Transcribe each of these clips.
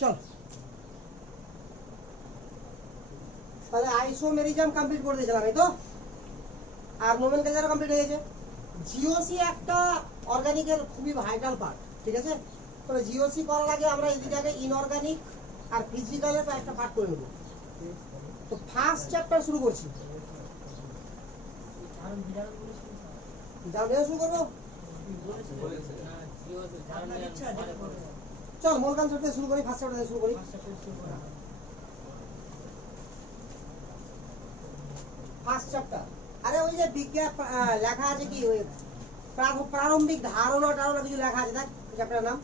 চল তাহলে isomerism complete করে দিয়েছিলাম, এই তো। আর নোমেনক্লেচার কমপ্লিট হয়ে গেছে। জিওসি একটা অর্গানিকের খুবই ভাইটাল পার্ট, ঠিক আছে। তবে জিওসি করার আগে আমরা এদিকে আগে ইনঅর্গানিক আর ফিজিক্যালের একটা পার্ট করে নেব। তো ফার্স্ট চ্যাপ্টার শুরু করছি। শুরু করবো, চল মূল কনসেপ্ট থেকে শুরু করি, ফার্স্ট চ্যাপ্টার থেকে শুরু করি। ফার্স্ট চ্যাপ্টার, আরে ওই যে বিজ্ঞান লেখা আছে কি, ওই প্রারম্ভিক ধারণা টারণা কিছু লেখা আছে, দেখ চ্যাপ্টারের নাম।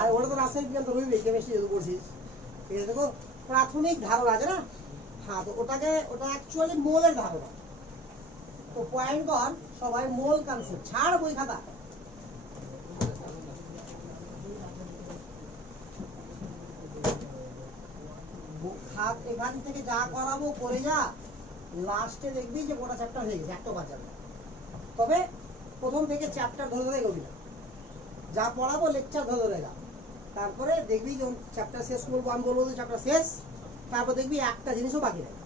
আর ওটা তো রাসায়নিক বিজ্ঞান তো রইবে, কেমিস্ট্রি যদি পড়ছিস, ঠিক আছে। দেখো প্রাথমিক ধারণা আছে না, হ্যাঁ, তো ওটা অ্যাকচুয়ালি মোলের ধারণা। তো পয়েন্ট কর সবাই, মোল কনসেপ্ট ছাড় বই খাতা। এখান থেকে যা করাবো করে যা, লাস্টে দেখবি যে গোটা চ্যাপ্টার হয়ে গেছে, একটা বাঁচাবে। তবে প্রথম থেকে চ্যাপ্টার ধরে ধরে এগোবি না, যা পড়াবো লেকচার ধরে ধরে যা। তারপরে দেখবি যখন চ্যাপ্টার শেষ করবো, আমি বলবো যে চ্যাপ্টার শেষ, তারপর দেখবি একটা জিনিসও বাকি নেই।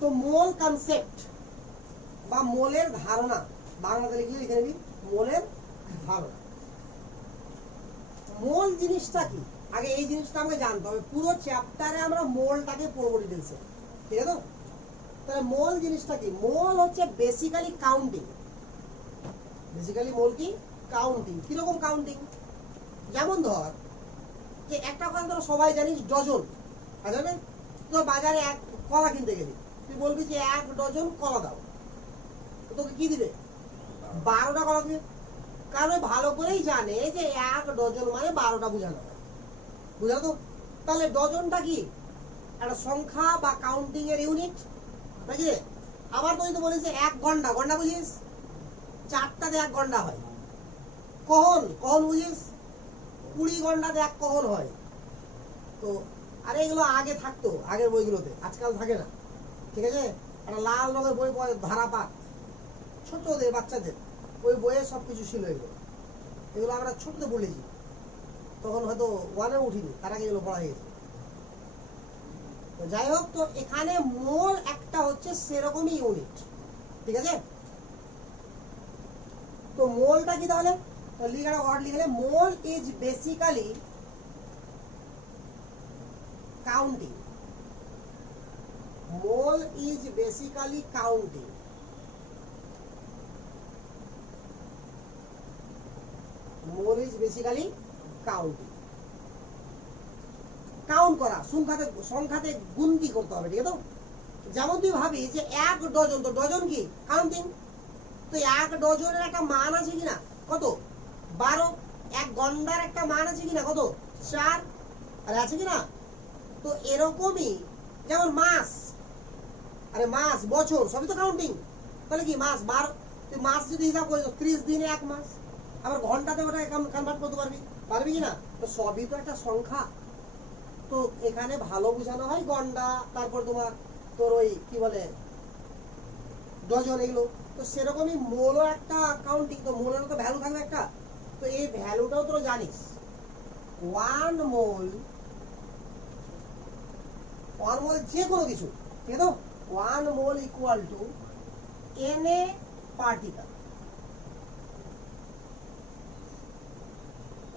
তো মোল কনসেপ্ট বা মোলের ধারণা, বাংলাতে লিখে নিবি মোলের ধারণা। মোল জিনিসটা কি, আগে এই জিনিসটা আমাকে জানতে হবে। পুরো চ্যাপ্টারে আমরা মোলটাকে পড়বো ডিটেলসে, ঠিক আছে। তাহলে মোল জিনিসটা কি? মোল হচ্ছে বেসিক্যালি কাউন্টিং। বেসিক্যালি মোল কি? কাউন্টিং। কিরকম কাউন্টিং? যেমন ধর যে একটা কথা তোরা সবাই জানিস, ডজন। জানেন তো, বাজারে এক কলা কিনতে গেলি, তুই বলবি যে 1 ডজন কলা দাও, তোকে কি দিবে? 12টা কলা দিবে। কারণ ভালো করেই জানে যে 1 ডজন মানে 12টা বোঝানো হয়, বুঝলো তো। তাহলে ডজনটা কি? একটা সংখ্যা বা কাউন্টিং এর ইউনিট, নাকি? আবার তুই তো বলিস যে 1 ঘন্টা, ঘন্টা বুঝিস? 4টাতে 1 ঘন্টা হয়। কহন, কহন বুঝিস? 20 ঘন্টাতে 1 কহন হয়। তো আরে এগুলো আগে থাকতো, আগের বইগুলোতে, আজকাল থাকে না, ঠিক আছে। একটা লাল রঙের বই পড়ে, ধারাপাত, ছোটদের বাচ্চাদের ওই বইয়ে সবকিছু ছিল। এগুলো আমরা ছোটতে বলেছি, তখন হয়তো 1-এ উঠিনি, তার আগে এগুলো পড়া গেছে। তো যাই হোক, তো এখানে মোল একটা হচ্ছে সেরকমই ইউনিট, ঠিক আছে। তো মোলটা কি তাহলে? লিখে ওয়ার্ড লিখলে, mole is basically counting. Mole is basically counting. Mole is basically counting. Count করা, সংখ্যাতে গুনতি করতে হবে, ঠিক আছে। যেমন তুই ভাবি যে 1 ডজন, তো ডজন কি? কাউন্টিং। তো 1 ডজনের একটা মান আছে কিনা? কত? 12। 1 গন্ডার একটা মান আছে কিনা? কত? 4। আরে আছে কিনা? তো এরকমই যেমন মাস, আরে মাস, বছর, সবই তো কাউন্টিং। তাহলে কি মাস 12, তুই মাস যদি হিসাব করিস 30 দিনে 1 মাস। আবার ঘন্টাতে ওটা কনভার্ট করতে পারবি কিনা? তো সবই তো একটা সংখ্যা। তো এখানে ভালো বোঝানো হয় গন্ডা, তারপর তোর ওই কি বলে ডজন, এগুলো। তো সেরকমই মোলও একটা কাউন্টিং। তো মোলেরও তো ভ্যালু থাকবে একটা। তো এই ভ্যালুটাও তোরা জানিস, 1 মোল যে কোনো কিছু, ঠিক আছে। 1 mole equal to Na particle.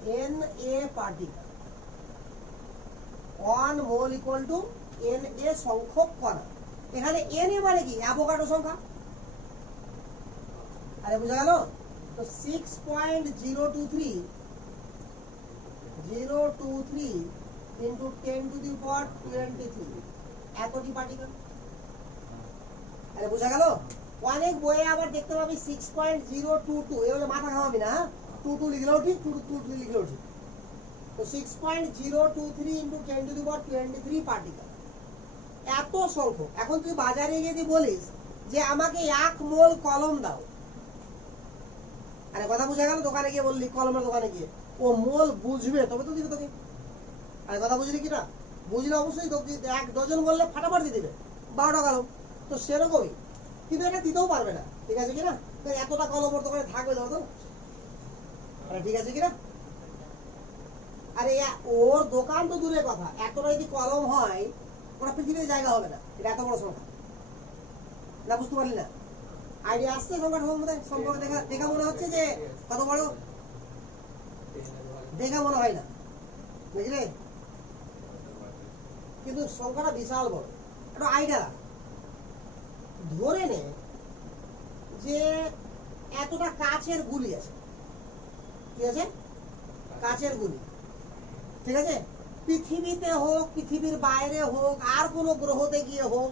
Na particle. 1 mole equal to Na সংখ্যক কণা। এখানে Na মানে কি? অ্যাভোগাড্রো সংখ্যা। আরে বুঝা গেল? তো 6.023 into 10 to the power 23 এতটি পার্টিকেল। আরে বুঝা গেল? অনেক বইয়ে আবার দেখতে পাবি 6.022, এগুলো মাথা ঘামাবি না, 22 লিখলেও ঠিক, 22 লিখলেও ঠিক। তো 6.023 into 10 to the power 23 particle, এত সংখ্যক। এখন তুই বাজারে গিয়ে বলিস যে আমাকে 1 মোল কলম দাও, আরে কথা বুঝা গেল? দোকানে গিয়ে বললি, কলমের দোকানে গিয়ে, ও মোল বুঝবে তবে তো দিবে তোকে। আরে কথা বুঝলি কিনা? বুঝলে অবশ্যই তোকে 1 ডজন বললে ফাটাফাট দিয়ে দিবে 12টা কলম। তো সেরকমই, কিন্তু এটা দিতেও পারবে না। ঠিক আছে কিনা? এতটা কলম ওর দোকানে থাকবে না তো, ঠিক আছে কিনা? আরে ওর দোকান তো দূরের কথা, এতটা যদি কলম হয় ওরা পৃথিবীতে জায়গা হবে না। এটা এত বড় সংখ্যা না, বুঝতে পারলি না? আইডিয়া আসছে সংখ্যার সম্বন্ধে? সম্পর্কে দেখা দেখা মনে হচ্ছে যে কত বড়, দেখা মনে হয় না, বুঝলে? কিন্তু সংখ্যাটা বিশাল বড়। একটা আইডিয়া ধরে নে যে এতটা কাচের গুলি আছে, ঠিক আছে? কাচের গুলি, ঠিক আছে? পৃথিবীতে হোক, পৃথিবীর বাইরে হোক, আর কোনো গ্রহতে গিয়ে হোক,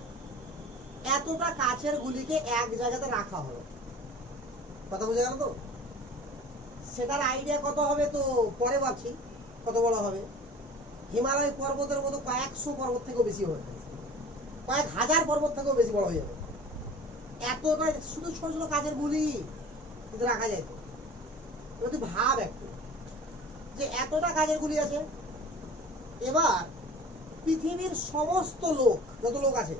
এতটা কাচের গুলিকে এক জায়গাতে রাখা হলো। কথা বুঝে গেল তো? সেটার আইডিয়া কত হবে তো পরে ভাবছি কত বড় হবে। হিমালয় পর্বতের মতো কয়েকশো পর্বত থেকেও বেশি হবে, কয়েক হাজার পর্বত থেকেও বেশি বড় হয়ে যাবে। এতটা শুধু ছোট ছোট কাচের গুলি কিন্তু রাখা যায় তো। তুই ভাব একটু যে এতটা কাচের গুলি আছে। এবার পৃথিবীর সমস্ত লোক, যত লোক আছে,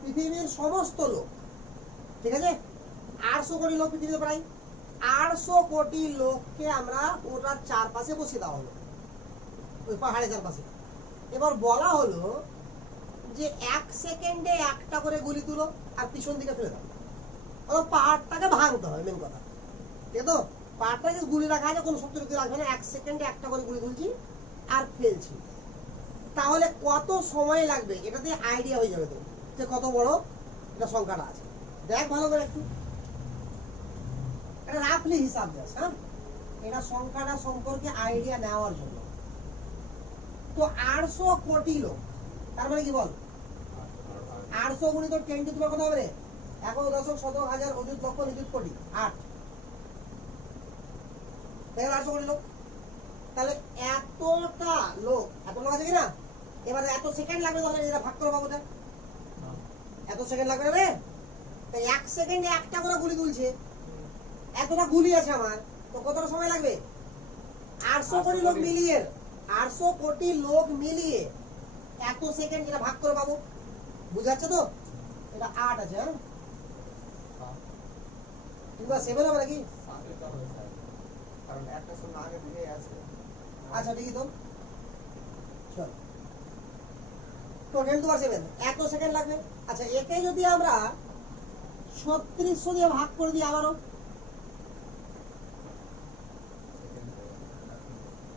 পৃথিবীর সমস্ত লোক, ঠিক আছে? 800 কোটি লোক পৃথিবীতে, প্রায় 800 কোটি লোককে আমরা ওটার চারপাশে বসিয়ে দেওয়া হলো, ওই পাহাড়ের চারপাশে। এবার বলা হলো যে 1 সেকেন্ডে একটা করে গুলি তুলো আর পিছন দিকে ফেলে দাও। পাহাড়টাকে ভাঙতে হবে, মেন কথা, ঠিক আছে? পাহাড়টাকে গুলি রাখা আছে, কোনো শক্তি রক্তি রাখবে না, 1 সেকেন্ডে একটা করে গুলি তুলছি আর ফেলছি। তাহলে কত সময় লাগবে এটা দিয়ে আইডিয়া হয়ে যাবে তো যে কত বড় এটা সংখ্যাটা আছে। দেখ ভালো করে একটু, এটা রাফলি হিসাব দেয়, হ্যাঁ? এটা সংখ্যাটা সম্পর্কে আইডিয়া নেওয়ার জন্য। তো 800 কোটি লোক, তার মানে কি বল, 800 গুণিত 10 টু কত হবে রে? 1 দশক শতক হাজার অযুত লক্ষ নিযুত কোটি, 8 800 কোটি লোক। তাহলে এতটা লোক, এত লোক আছে কিনা? এবারে এত সেকেন্ড লাগবে, তাহলে এটা ভাগ করে পাবো। এত সেকেন্ড লাগবে রে? 1 সেকেন্ডে একটা করে গুলি তুলছে, এতটা গুলি আছে আমার, তো কতটা সময় লাগবে? 800 কোটি লোক মিলিয়ে, 800 কোটি লোক মিলিয়ে এত সেকেন্ড, যেটা ভাগ করে পাবো। বুঝাচ্ছে তো? এটা 8 আছে, হ্যাঁ? কিংবা 7 হবে নাকি? আচ্ছা ঠিকই তো, চল তো 10⁻7 এত সেকেন্ড লাগবে। আচ্ছা, একে যদি আমরা 3600 দিয়ে ভাগ করে দিই আবারও,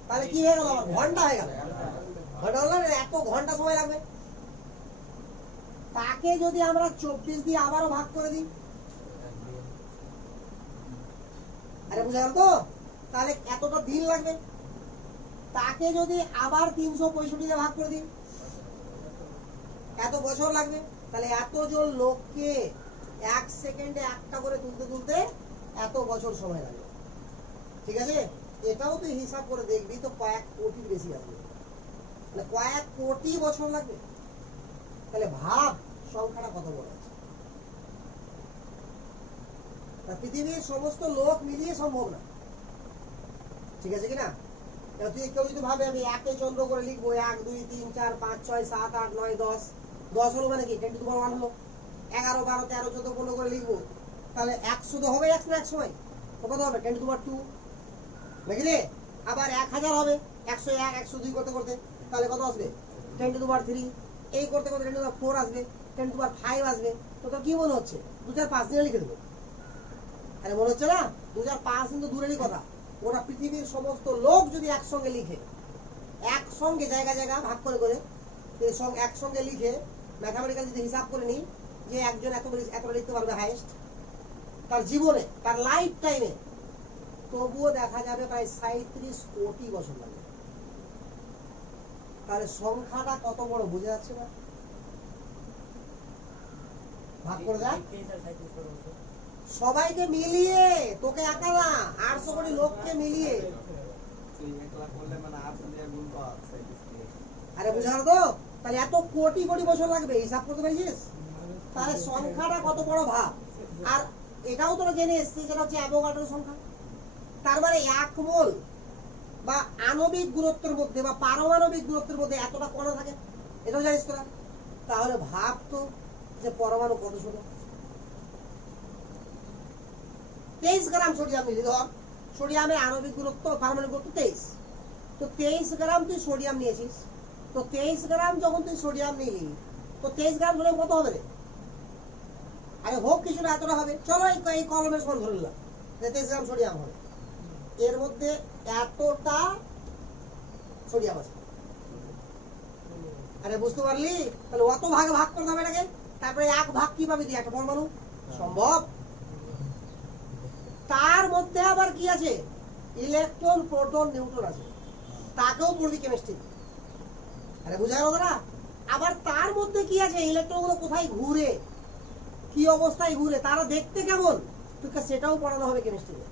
তাহলে কি হয়ে গেল? আমার ঘন্টা হয়ে গেল। ঘন্টা হলো না? এত ঘন্টা সময় লাগবে। তাকে যদি আমরা 24 দিয়ে আবারও ভাগ করে দিই, আরে বুঝা গেল তো? তাহলে এতটা দিন লাগবে। তাকে যদি আবার 365 দিয়ে ভাগ করে দিই, এত বছর লাগবে। তাহলে এতজন লোককে 1 সেকেন্ডে একটা করে তুলতে তুলতে এত বছর সময় লাগবে, ঠিক আছে? এটাও তুই হিসাব করে দেখবি তো কয়েক কোটির বেশি আসবে, মানে কয়েক কোটি বছর লাগবে। তাহলে ভাব সংখ্যাটা কত বড় আছে। পৃথিবীর সমস্ত লোক মিলিয়ে সম্ভব না, ঠিক আছে কিনা? তুই কেউ যদি ভাবে আমি একে চন্দ্র করে লিখবো, 1 2 3 4 5 6 7 8 9 10, 10 হলো মানে কি 10⁻1 হলো, 11 12 13 14 15 করে লিখবো, তাহলে 100 তো হবে এক সময়, তো কত হবে 10⁻2, বুঝলি? আবার 1000 হবে, 101 102 করতে করতে, তাহলে কত আসবে 10⁻3, এই করতে করতে 10⁻4 আসবে, 10⁻5 আসবে। তো তোর কি মনে হচ্ছে 2005 দিয়ে লিখে দেবো? আরে মনে হচ্ছে না 2005 কিন্তু দূরেরই কথা। ওরা পৃথিবীর সমস্ত লোক যদি একসঙ্গে লিখে, একসঙ্গে জায়গা জায়গা ভাগ করে করে একসঙ্গে লিখে, ম্যাথামেটিক্যাল যদি হিসাব করে নিই যে একজন এতটা লিখতে পারবে হাইয়েস্ট তার জীবনে, তার লাইফ টাইমে, তবুও দেখা যাবে প্রায় 37 কোটি বছর লাগবে। তাহলে সংখ্যাটা কত বড় বোঝা যাচ্ছে না? ভাগ করে দেখ সবাইকে মিলিয়ে, তোকে একা না, 800 কোটি লোককে মিলিয়ে। আরে বুঝা তো? তাহলে এত কোটি কোটি বছর লাগবে, হিসাব করতে পারছিস? তাহলে সংখ্যাটা কত বড় ভাব। আর এটাও তোরা জেনে এসছিস, যেটা হচ্ছে অ্যাভোগাড্রোর সংখ্যা। তার মানে 1 মোল বা আণবিক দূরত্বের মধ্যে বা পারমাণবিক দূরত্বের মধ্যে এতটা কণা থাকে, এটাও জানিস তোরা? তাহলে ভাব তো যে পরমাণু কত ছোট। 23 গ্রাম সোডিয়াম নিলি, ধর সোডিয়ামের আণবিক গুরুত্ব পারমাণবিক গুরুত্ব 23, তো 23 গ্রাম তুই সোডিয়াম নিয়েছিস, তো 23 গ্রাম যখন তুই সোডিয়াম নিলি, তো 23 গ্রাম সোডিয়াম কত হবে রে? আরে হোক কিছুটা এতটা হবে, চলো এই কলমের সমান ধরে নিলাম 23 গ্রাম সোডিয়াম হবে, এর মধ্যে এতটা সোডিয়াম আছে। আরে বুঝতে পারলি? তাহলে অত ভাগে ভাগ করতে হবে এটাকে, তারপরে এক ভাগ কি পাবি তুই? একটা পরমাণু সম্ভব। তার মধ্যে আবার কি আছে? ইলেকট্রন, প্রোটন, নিউট্রন আছে, তাকেও পড়বি কেমিস্ট্রি। আরে বুঝা গেল না? আবার তার মধ্যে কি আছে? ইলেকট্রন গুলো কোথায় ঘুরে, কি অবস্থায় ঘুরে, তারা দেখতে কেমন, তোকে সেটাও পড়ানো হবে কেমিস্ট্রিতে।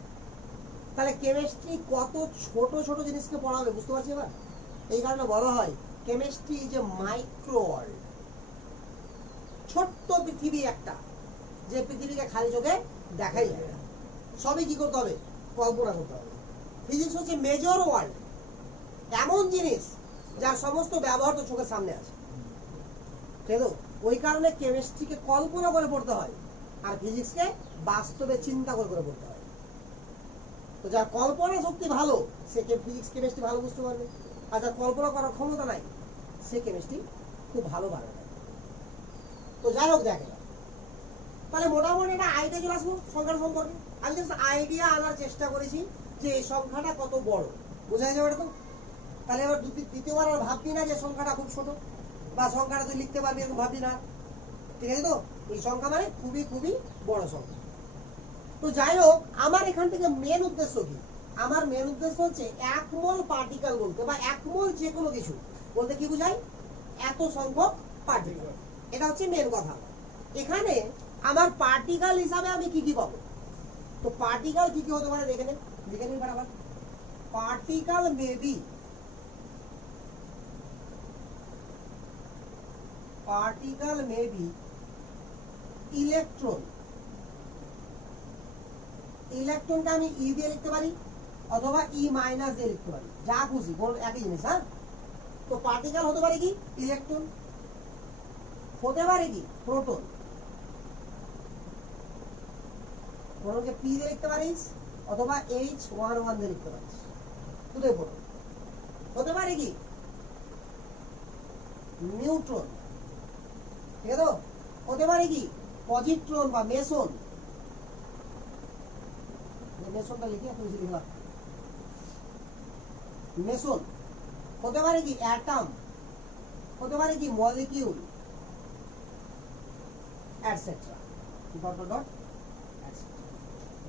তাহলে কেমিস্ট্রি কত ছোট ছোট জিনিসকে পড়াবে, বুঝতে পারছি এবার? এই কারণে বলা হয় chemistry is a micro world, ছোট্ট পৃথিবী একটা, যে পৃথিবীকে খালি চোখে দেখাই যায় না, সবই কি করতে হবে? কল্পনা করতে হবে। ফিজিক্স হচ্ছে মেজর ওয়ার্ল্ড, এমন জিনিস যার সমস্ত ব্যবহার তো চোখের সামনে আছে, ঠিক আছে? ওই কারণে কেমিস্ট্রিকে কল্পনা করে পড়তে হয়, আর ফিজিক্সকে বাস্তবে চিন্তা করে করে পড়তে হয়। তো যার কল্পনা শক্তি ভালো সে ফিজিক্স কেমিস্ট্রি ভালো বুঝতে পারবে, আর যার কল্পনা করার ক্ষমতা নাই সে কেমিস্ট্রি খুব ভালো পারবে না। তো যাই হোক, দেখে তাহলে মোটামুটি একটা আইডিয়া চলে আসবো সংখ্যাটা সম্পর্কে। আমি জাস্ট আইডিয়া আনার চেষ্টা করেছি যে এই সংখ্যাটা কত বড়, বোঝা যাবে তো? তাহলে এবার দ্বিতীয়বার আর ভাববি না যে সংখ্যাটা খুব ছোট, বা সংখ্যাটা তুই লিখতে পারবি এরকম ভাববি না, ঠিক আছে তো? এই সংখ্যা মানে খুবই খুবই বড় সংখ্যা। তো যাই হোক, আমার এখান থেকে মেন উদ্দেশ্য কি? আমার মেন উদ্দেশ্য হচ্ছে এক মোল পার্টিকেল বলতে, বা এক মোল যে কোনো কিছু বলতে কি বুঝায়? এত সংখ্যক পার্টিকেল, এটা হচ্ছে মেন কথা। এখানে আমার পার্টিকেল হিসাবে আমি কি কি পাবো? তো পার্টিকেল কি কি হতে পারে দেখে নিন বরাবর। Particle may be, particle may be electron, ইলেকট্রনটা আমি ই দিয়ে লিখতে পারি অথবা ই মাইনাস দিয়ে লিখতে পারি, যা খুশি, বল একই জিনিস। হ্যাঁ, তো পার্টিকেল হতে পারে কি? ইলেকট্রন, হতে পারে কি? প্রোটন, প্রোটনকে পি দিয়ে লিখতে পারিস অথবা H11 দিয়ে লিখতে পারিস, দুটোই প্রোটন। হতে পারে কি? নিউট্রন, ঠিক আছে তো? হতে পারে কি? পজিট্রন বা মেসন, মেসনটা লিখে এত বেশি লিখলাম, মেসন। হতে পারে কি? অ্যাটম, হতে পারে কি? Molecule, etcetera, dot dot dot.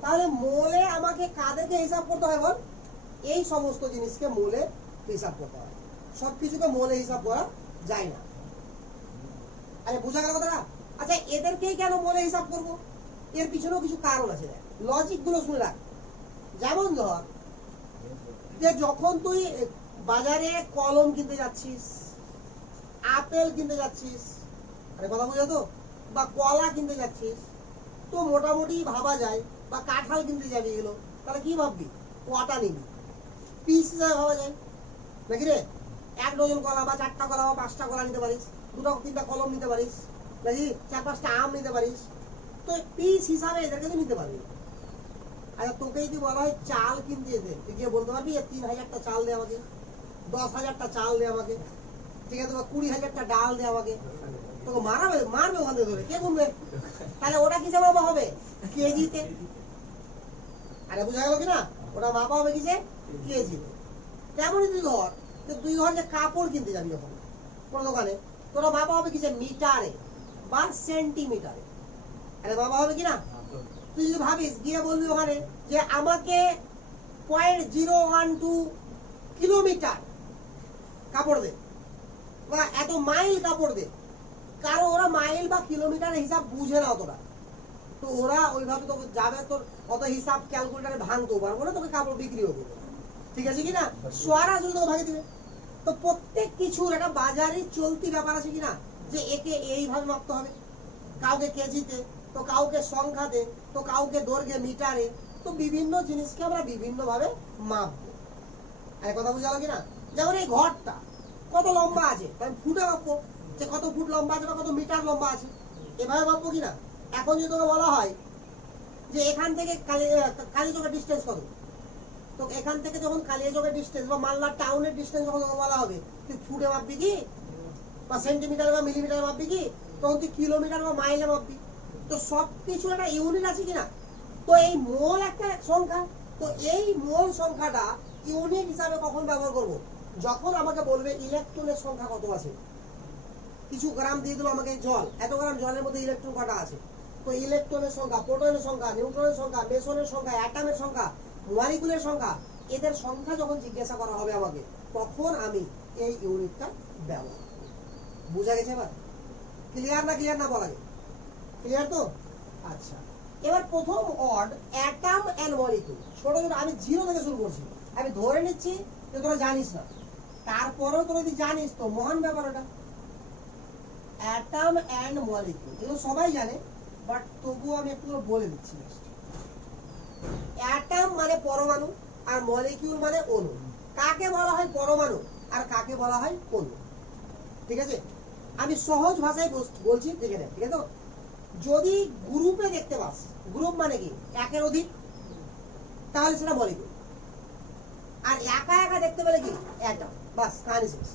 তাহলে মোলে আমাকে কাদেরকে হিসাব করতে হয় বল? এই সমস্ত জিনিসকে মোলে হিসাব করতে হয়, সবকিছুকে মোলে হিসাব করা যায় না। আরে বোঝা গেল কথাটা? আচ্ছা, এদেরকেই কেন মোলে হিসাব করব? এর পিছনেও কিছু কারণ আছে, লজিক গুলো শুনে রাখ। যেমন ধর, যে যখন তুই বাজারে কলম কিনতে যাচ্ছিস, আপেল কিনতে যাচ্ছিস, আরে কথা বুঝো তো, বা কলা কিনতে যাচ্ছিস, তো মোটামুটি ভাবা যায়, বা কাঁঠাল কিনতে যাবি এগুলো, তাহলে কি ভাববি? কটা নিবি? পিস হিসাবে ভাবা যায় নাকি রে? 1 ডজন কলা বা 4টা কলা বা 5টা কলা নিতে পারিস, 2-3টা কলম নিতে পারিস নাকি, 4-5টা আম নিতে পারিস, তো পিস হিসাবে এদেরকে তো নিতে পারবি। আচ্ছা, তোকে যদি বলা হয় চাল কিনতে যেতে, তুই গিয়ে বলতে পারবি 3000টা চাল দে আমাকে, 10,000টা চাল দে আমাকে, ঠিক আছে, বা 20,000টা ডাল দে আমাকে? তোকে মারবে ওখান থেকে ধরে, কে গুনবে? তাহলে ওটা কিসে মাপা হবে? কেজিতে। আরে বুঝা গেল কিনা? ওটা মাপা হবে কিসে? কেজিতে। তেমনই তুই ধর যে কাপড় কিনতে যাবি যখন কোনো দোকানে, তোরা মাপা হবে কিসে? মিটারে বা সেন্টিমিটারে। আরে মাপা হবে কিনা? তুই যদি ভাবিস, গিয়ে বলবি ওখানে যে আমাকে 0.012 কিলোমিটার কাপড় দে, বা এত মাইল কাপড় দে, কারণ ওরা মাইল বা কিলোমিটার হিসাব বুঝে না অতটা, তো ওরা ওইভাবে তোকে যাবে, তোর অত হিসাব ক্যালকুলেটারে ভাঙতেও পারবো না, তোকে কাপড় বিক্রিও করবে, ঠিক আছে কিনা? সরাসরি তোকে ভাগে দিবে। তো প্রত্যেক কিছুর একটা বাজারে চলতি ব্যাপার আছে কিনা, যে একে এইভাবে মাপতে হবে, কাউকে কেজিতে, তো কাউকে সংখ্যাতে, তো কাউকে দৈর্ঘ্যে মিটারে, তো বিভিন্ন জিনিসকে আমরা বিভিন্ন ভাবে মাপবো। আর কথা বুঝা গেল কিনা? যেমন এই ঘরটা কত লম্বা আছে, আমি ফুটে মাপবো, যে কত ফুট লম্বা আছে বা কত মিটার লম্বা আছে, এভাবে মাপবো কিনা? এখন যদি তোকে বলা হয় যে এখান থেকে কালীচকের ডিস্টেন্স কত, তো এখান থেকে যখন কালিয়াচকের ডিস্টেন্স বা মালদা টাউনের ডিস্টেন্স যখন বলা হবে, তুই ফুটে মাপবি কি বা সেন্টিমিটার বা মিলিমিটার মাপবি কি, তখন তুই কিলোমিটার বা মাইলে মাপবি। তো সবকিছু একটা ইউনিট আছে কিনা? তো এই মোল একটা সংখ্যা, তো এই মোল সংখ্যাটা ইউনিট হিসাবে কখন ব্যবহার করব? যখন আমাকে বলবে ইলেকট্রনের সংখ্যা কত আছে। কিছু গ্রাম দিয়ে দিল আমাকে জল, এত গ্রাম জলের মধ্যে ইলেকট্রন কটা আছে, তো ইলেকট্রনের সংখ্যা, প্রোটনের সংখ্যা, নিউট্রনের সংখ্যা, মেসনের সংখ্যা, অ্যাটমের সংখ্যা, মলিকুলের সংখ্যা, এদের সংখ্যা যখন জিজ্ঞাসা করা হবে আমাকে, তখন আমি এই ইউনিটটা ব্যবহার করব। বুঝা গেছে? এবার ক্লিয়ার না ক্লিয়ার না বলা যায়? ক্লিয়ার তো? আচ্ছা, এবার প্রথম ওয়ার্ড অ্যাটম এন্ড মলিকুল। ছোট ছোট আমি জিরো থেকে শুরু করছি, আমি ধরে নিচ্ছি যে তোরা জানিস না, তারপরেও তোরা যদি জানিস তো মহান ব্যাপার। এটা অ্যাটম এন্ড মলিকুল এগুলো সবাই জানে, বাট তবুও আমি একটু বলে দিচ্ছি। অ্যাটম মানে পরমাণু আর মলিকিউল মানে অণু। কাকে বলা হয় পরমাণু আর কাকে বলা হয় অণু? ঠিক আছে, আমি সহজ ভাষায় বলছি, দেখে নেন। ঠিক আছে, যদি গ্রুপে দেখতে পাস, গ্রুপ মানে কি একের অধিক, তাহলে সেটা মলিকুল। আর একা একা দেখতে পেলে কি অ্যাটম। বাস, কাহিনী শেষ।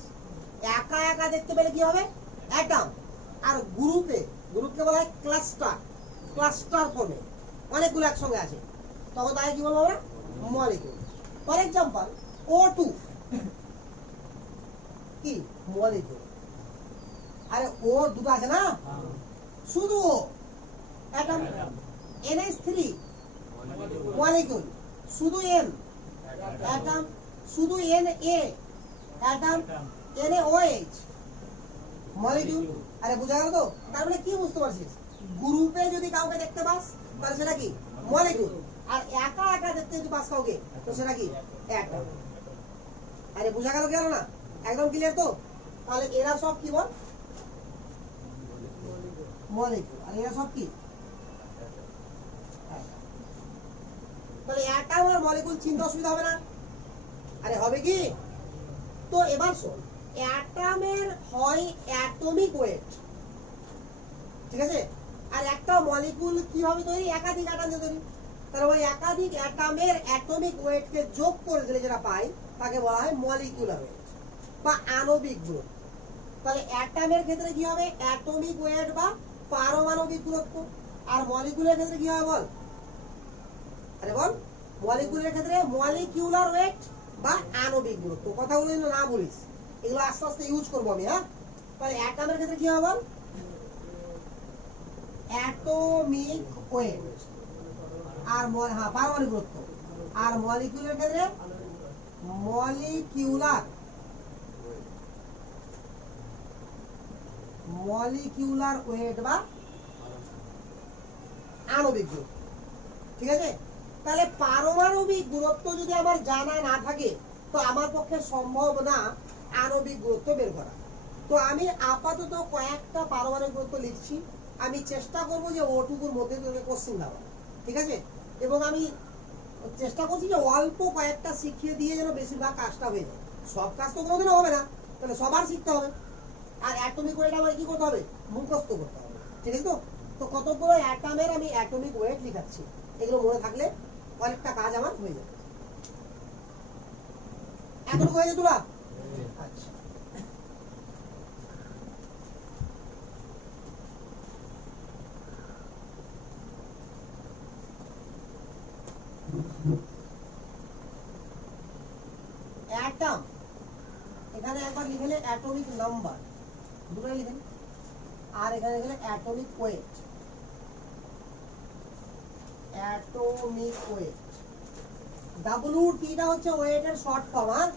একা একা দেখতে পেলে কি হবে? অ্যাটম। আর গ্রুপে, গ্রুপকে বলা হয় ক্লাস্টার। ক্লাস্টার ফর্মে অনেকগুলো একসঙ্গে আছে, তখন তাকে কি বলবো আমরা? মলিকুল। ফর এক্সাম্পল O2 কি মলিকুল। আরে ও দুটো আছে না, শুধু ও অ্যাটম। NH3 মলিকুল, শুধু N অ্যাটম, শুধু Na অ্যাটম, NaOH মলিকুল। আরে বুঝা গেল তো? তার মানে কি বুঝতে পারছিস? গ্রুপে যদি কাউকে দেখতে পাস তাহলে সেটা কি মলিকুল, আর একা একা দেখতে যদি পাস কাউকে তো সেটা কি অ্যাটম। আরে বুঝা গেল কেন না? একদম ক্লিয়ার তো? তাহলে এরা সব কি বল? মলিকুল। আর এরা সব কি? তাহলে অ্যাটম আর মলিকুল চিন্তা অসুবিধা হবে না? আরে হবে কি? তো এবার শোন, অ্যাটমের হয় অ্যাটমিক ওয়েট, ঠিক আছে, আর একটা মলিকুল কিভাবে তৈরি? একাধিক অ্যাটম দিয়ে তৈরি। তাহলে ওই একাধিক অ্যাটমের অ্যাটমিক ওয়েটকে যোগ করে দিলে যেটা পাই তাকে বলা হয় মলিকুলার ওয়েট বা আণবিক গুরুত্ব। তাহলে অ্যাটমের ক্ষেত্রে কি হবে? অ্যাটমিক ওয়েট বা পারমাণবিক গুরুত্ব। আর মলিকুলের ক্ষেত্রে কি হবে বল? আরে বল, মলিকুলের ক্ষেত্রে মলিকিউলার ওয়েট বা আণবিক গুরুত্ব। কথাগুলো না বলিস, এগুলো আস্তে আস্তে ইউজ করবো আমি। হ্যাঁ, তাহলে অ্যাটমের ক্ষেত্রে কি হবে বল? অ্যাটমিক ওয়েট আর পারমাণবিক গুরুত্ব। আর মলিকুলের ক্ষেত্রে মলিকিউলার ওয়েট বা আণবিক গুরুত্ব। ঠিক আছে, তাহলে পারমাণবিক গুরুত্ব যদি আমার জানা না থাকে তো আমার পক্ষে সম্ভব না আণবিক গুরুত্ব বের করা। তো আমি আপাতত কয়েকটা পারমাণবিক গুরুত্ব লিখছি, আমি চেষ্টা করব যে ওটুকুর মধ্যে তোকে কোশ্চেন দেওয়া। ঠিক আছে, এবং আমি চেষ্টা করছি যে অল্প কয়েকটা শিখিয়ে দিয়ে যেন বেশিরভাগ কাজটা হয়ে যায়। সব কাজ তো কোনোদিনও হবে না, তাহলে সবার শিখতে হবে। আর অ্যাটমিক ওয়েট আমার কি করতে হবে? মুখস্থ করতে হবে। ঠিক আছে তো? তো কতগুলো অ্যাটমের আমি অ্যাটমিক ওয়েট লিখাচ্ছি, এগুলো মনে থাকলে অনেকটা কাজ আমার হয়ে যাবে। এতটুকু হয়ে যায় তোলা? আচ্ছা, অ্যাটম এখানে একবার লিখলে অ্যাটমিক নাম্বার দুটোই লিখেন, আর এখানে লিখলে atomic weight. Atomic weight, WT টা হচ্ছে ওয়েটের শর্ট ফর্ম। আর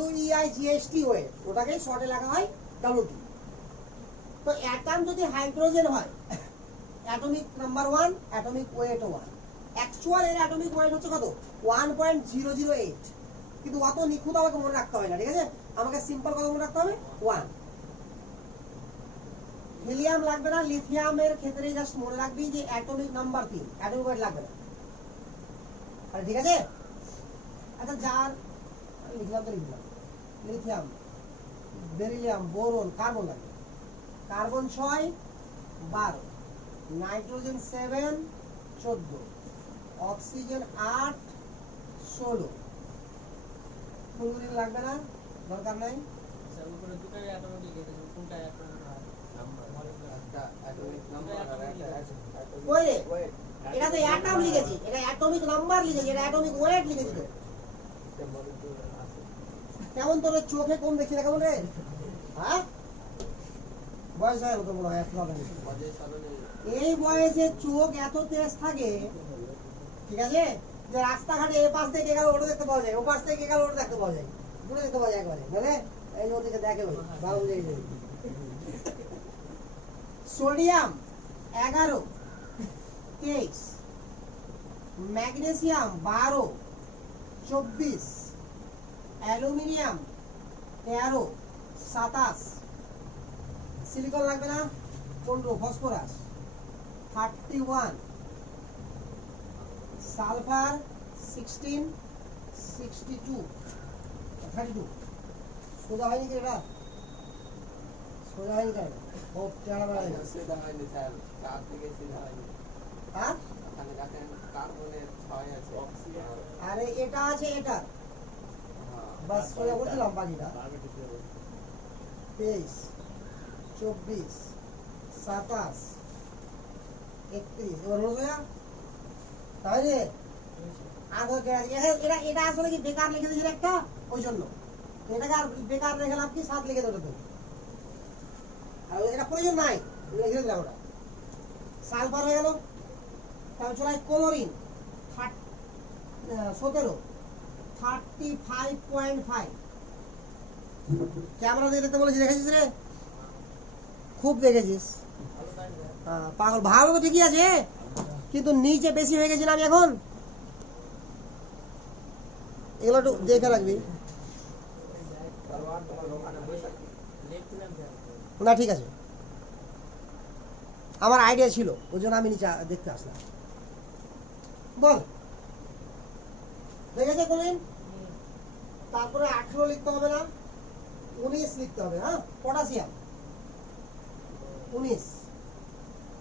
WEIGHT ওয়েট, ওটাকে শর্টে লেখা হয় WT। তো অ্যাটম যদি হাইড্রোজেন হয়, atomic number 1, atomic weight 1। Actual এর অ্যাটমিক ওয়েট হচ্ছে কত? 1.008। কিন্তু অত নিখুঁত আমাকে মনে রাখতে হবে না। ঠিক আছে, আমাকে সিম্পল কথা মনে রাখতে হবে 1। হিলিয়াম লাগবে না, লিথিয়ামের ক্ষেত্রে জাস্ট মনে রাখবি যে অ্যাটমিক নাম্বার 3, অ্যাটমিক ওয়েট লাগবে না। আরে ঠিক আছে, আচ্ছা যার লিখলাম তো লিখলাম লিথিয়াম বেরিলিয়াম, বোরন, কার্বন লাগবে। Carbon 6 12, nitrogen 7 14, oxygen 8 16। ফ্লুরিন লাগবে না, দরকার নাই। স্যার উপরে দুটো অ্যাটমিক লিখে দেন, কোনটা অ্যাটমিক নাম্বার একটা অ্যাটমিক নাম্বার আর একটা ওই রে, এটা তো অ্যাটম লিখেছি, এটা অ্যাটমিক নাম্বার লিখেছি, এটা অ্যাটমিক ওয়েট লিখেছি তো। কেমন তোর চোখে কম দেখি না কেমন রে? হ্যাঁ, বয়স হয় তো মনে হয় এত হবে না। এই বয়সে চোখ এত তেজ থাকে, ঠিক আছে, যে রাস্তাঘাটে এ পাশ থেকে গেলে ওটা দেখতে পাওয়া যায়, ও পাশ থেকে গেলে ওটা দেখতে পাওয়া যায়, দুটো দেখতে পাওয়া যায় একবারে, বুঝলে? এই যে ওদিকে দেখে ওই ভালো বুঝে গেছে। সোডিয়াম 11 23, ম্যাগনেসিয়াম 12 24, অ্যালুমিনিয়াম 13 27, সিলিকন লাগবে না 15, ফসফরাস 31, সালফার 16 62 32। সোজা হয়নি কি এটা? সোজা হয়নি কেন? ও চেহারা বেড়া গেছে। সিধা হয়নি স্যার, 4 থেকে সিধা হয়নি। হ্যাঁ, ওখানে দেখেন কার্বনের 6 আছে, অক্সিজেন। আরে এটা আছে এটা, হ্যাঁ, বাস সোজা করছিলাম বাকিটা। 23 24 27 31, এবার হলো সোজা তাহলে এটা এটা আসলে কি বেকার লিখে দিয়েছিল একটা, ওই জন্য এটাকে আর বেকার রেখে লাভ কি, 7 লিখে দেবো তো, আর এটা প্রয়োজন নাই, লিখে দিলাম ওটা। সালফার হয়ে গেল, তারপর চলে ক্লোরিন 17 35.5। ক্যামেরা দিয়ে দেখতে বলেছি, দেখেছিস রে? খুব দেখেছিস। পাগল, ভালো তো ঠিকই আছে, কিন্তু নিচে বেশি হয়ে গেছে না আমি এখন, এগুলো একটু দেখে রাখবি। না ঠিক আছে, আমার আইডিয়া ছিল, ওই জন্য আমি নিচে দেখতে আসলাম। বল, দেখেছে কোনদিন? তারপরে 18 লিখতে হবে না, 19 লিখতে হবে। হ্যাঁ, পটাশিয়াম 19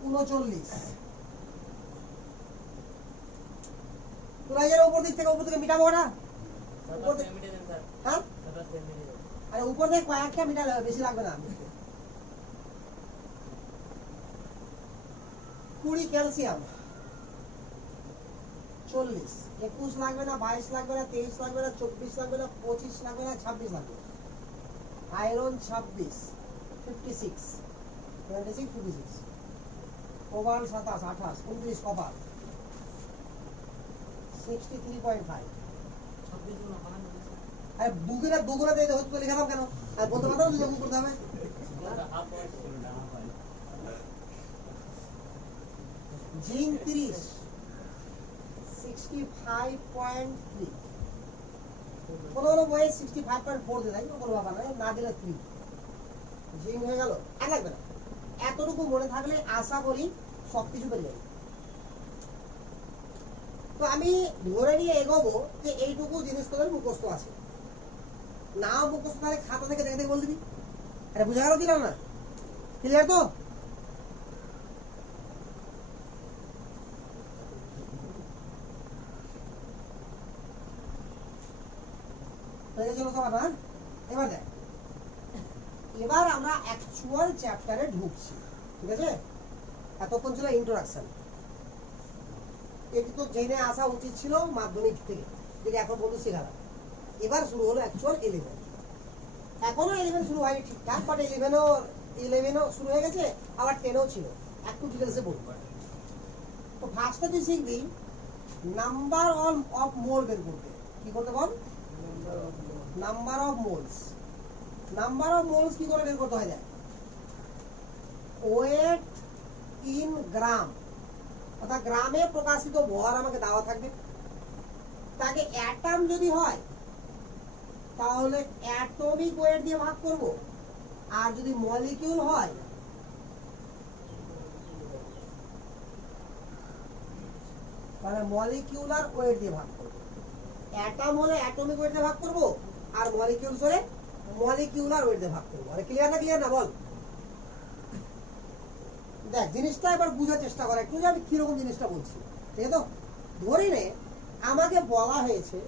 39। তোরা এর উপর থেকে মিটাবো ওটা, উপর থেকে মিটে দেন স্যার, হ্যাঁ, আরে উপর থেকে কয়েকটা মিটালে হবে, বেশি লাগবে না। 20 ক্যালসিয়াম 40, 21 লাগবে না, 22 লাগবে না, 23 লাগবে না, 24 লাগবে না, 25 লাগবে না, 26 লাগবে। Iron 26 56 26 56, cobalt 27 28 29, copper 63.5। আরে দুগুণা দিয়ে হচ্ছে লিখালাম কেন? আর বলতে পারতাম না যখন করতে হবে। জিঙ্ক 30 65.3, কোনো বইয়ে 65.4 দিয়ে দেয়, কোনো ব্যাপার নাই, না দিলে 3। জিঙ্ক হয়ে গেল, আর লাগবে না। এতটুকু মনে থাকলে আশা করি সবকিছু পেরে যাবে। তো আমি ধরে নিয়ে এগোবো যে এইটুকু জিনিস তোদের মুখস্থ আছে, না মুখস্থ তাহলে খাতা থেকে দেখে দেখে বল দিবি। আরে বুঝা গেল দিলাম না? ক্লিয়ার তো? এবার দেখ, এবার আমরা অ্যাকচুয়াল চ্যাপ্টারে ঢুকছি, ঠিক আছে? এতক্ষণ ছিল ইন্ট্রোডাকশন, এটি তো জেনে আসা উচিত ছিল মাধ্যমিক থেকে, যেটা এখন বলতে শেখালাম। এবার শুরু হলো অ্যাকচুয়াল 11। এখনো 11 শুরু হয়নি ঠিকঠাক, বাট 11ও শুরু হয়ে গেছে, আবার 10ও ছিল, একটু ডিটেলসে বলবো। তো ফার্স্টে তুই শিখবি নাম্বার অফ মোল বের করতে। কি করতে বল? Number of moles. Number of moles কি করে বের করতে হয়? দেখ, ওয়েট ইন গ্রাম, অর্থাৎ গ্রামে প্রকাশিত ভর আমাকে দেওয়া থাকবে। তাকে অ্যাটম যদি হয় তাহলে অ্যাটমিক ওয়েট দিয়ে ভাগ করব, আর যদি মলিকিউল হয় তাহলে মলিকিউলার ওয়েট দিয়ে ভাগ করব। অ্যাটম হলে অ্যাটমিক ওয়েট দিয়ে ভাগ করব, আর মলিকিউলস হলে মলিকিউলার ওয়েট দিয়ে ভাগ করবো। আরে ক্লিয়ার না বল? দেখ জিনিসটা এবার বুঝার চেষ্টা কর একটু যে আমি কিরকম জিনিসটা বলছি, ঠিক আছে? তো ধরি নে আমাকে বলা হয়েছে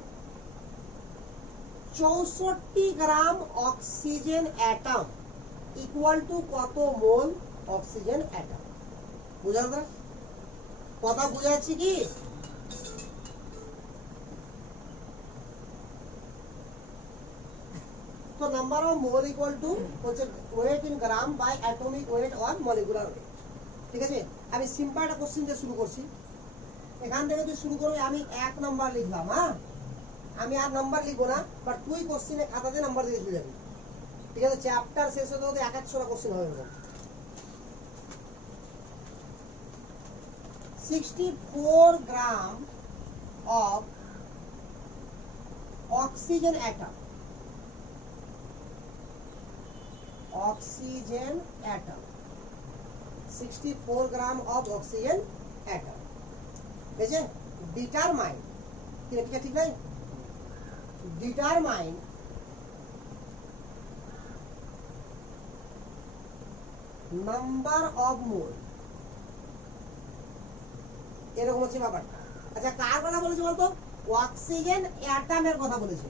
64 গ্রাম অক্সিজেন অ্যাটম ইকুয়াল টু কত মোল অক্সিজেন অ্যাটম। বুঝা গেল? কথা বুঝাচ্ছি কি? তো number of mole equal to হচ্ছে weight in gram by atomic weight or molecular weight. ঠিক আছে, আমি সিম্পল একটা কোশ্চেন দিয়ে শুরু করছি। এখান থেকে তুই শুরু করবি, আমি 1 নাম্বার লিখলাম। হ্যাঁ, আমি আর নাম্বার লিখবো না, বাট তুই কোশ্চেনে খাতাতে নাম্বার দিয়ে চলে যাবি। ঠিক আছে, চ্যাপ্টার শেষ হতে হতে 100টা কোশ্চেন হবে এরকম। 64 gram of oxygen atom, oxygen atom, 64 gram of oxygen atom, বুঝে? determine, ঠিক নাই? determine number of mole, এরকম হচ্ছে ব্যাপারটা। আচ্ছা কার কথা বলেছে বলতো? অক্সিজেন অ্যাটমের কথা বলেছে,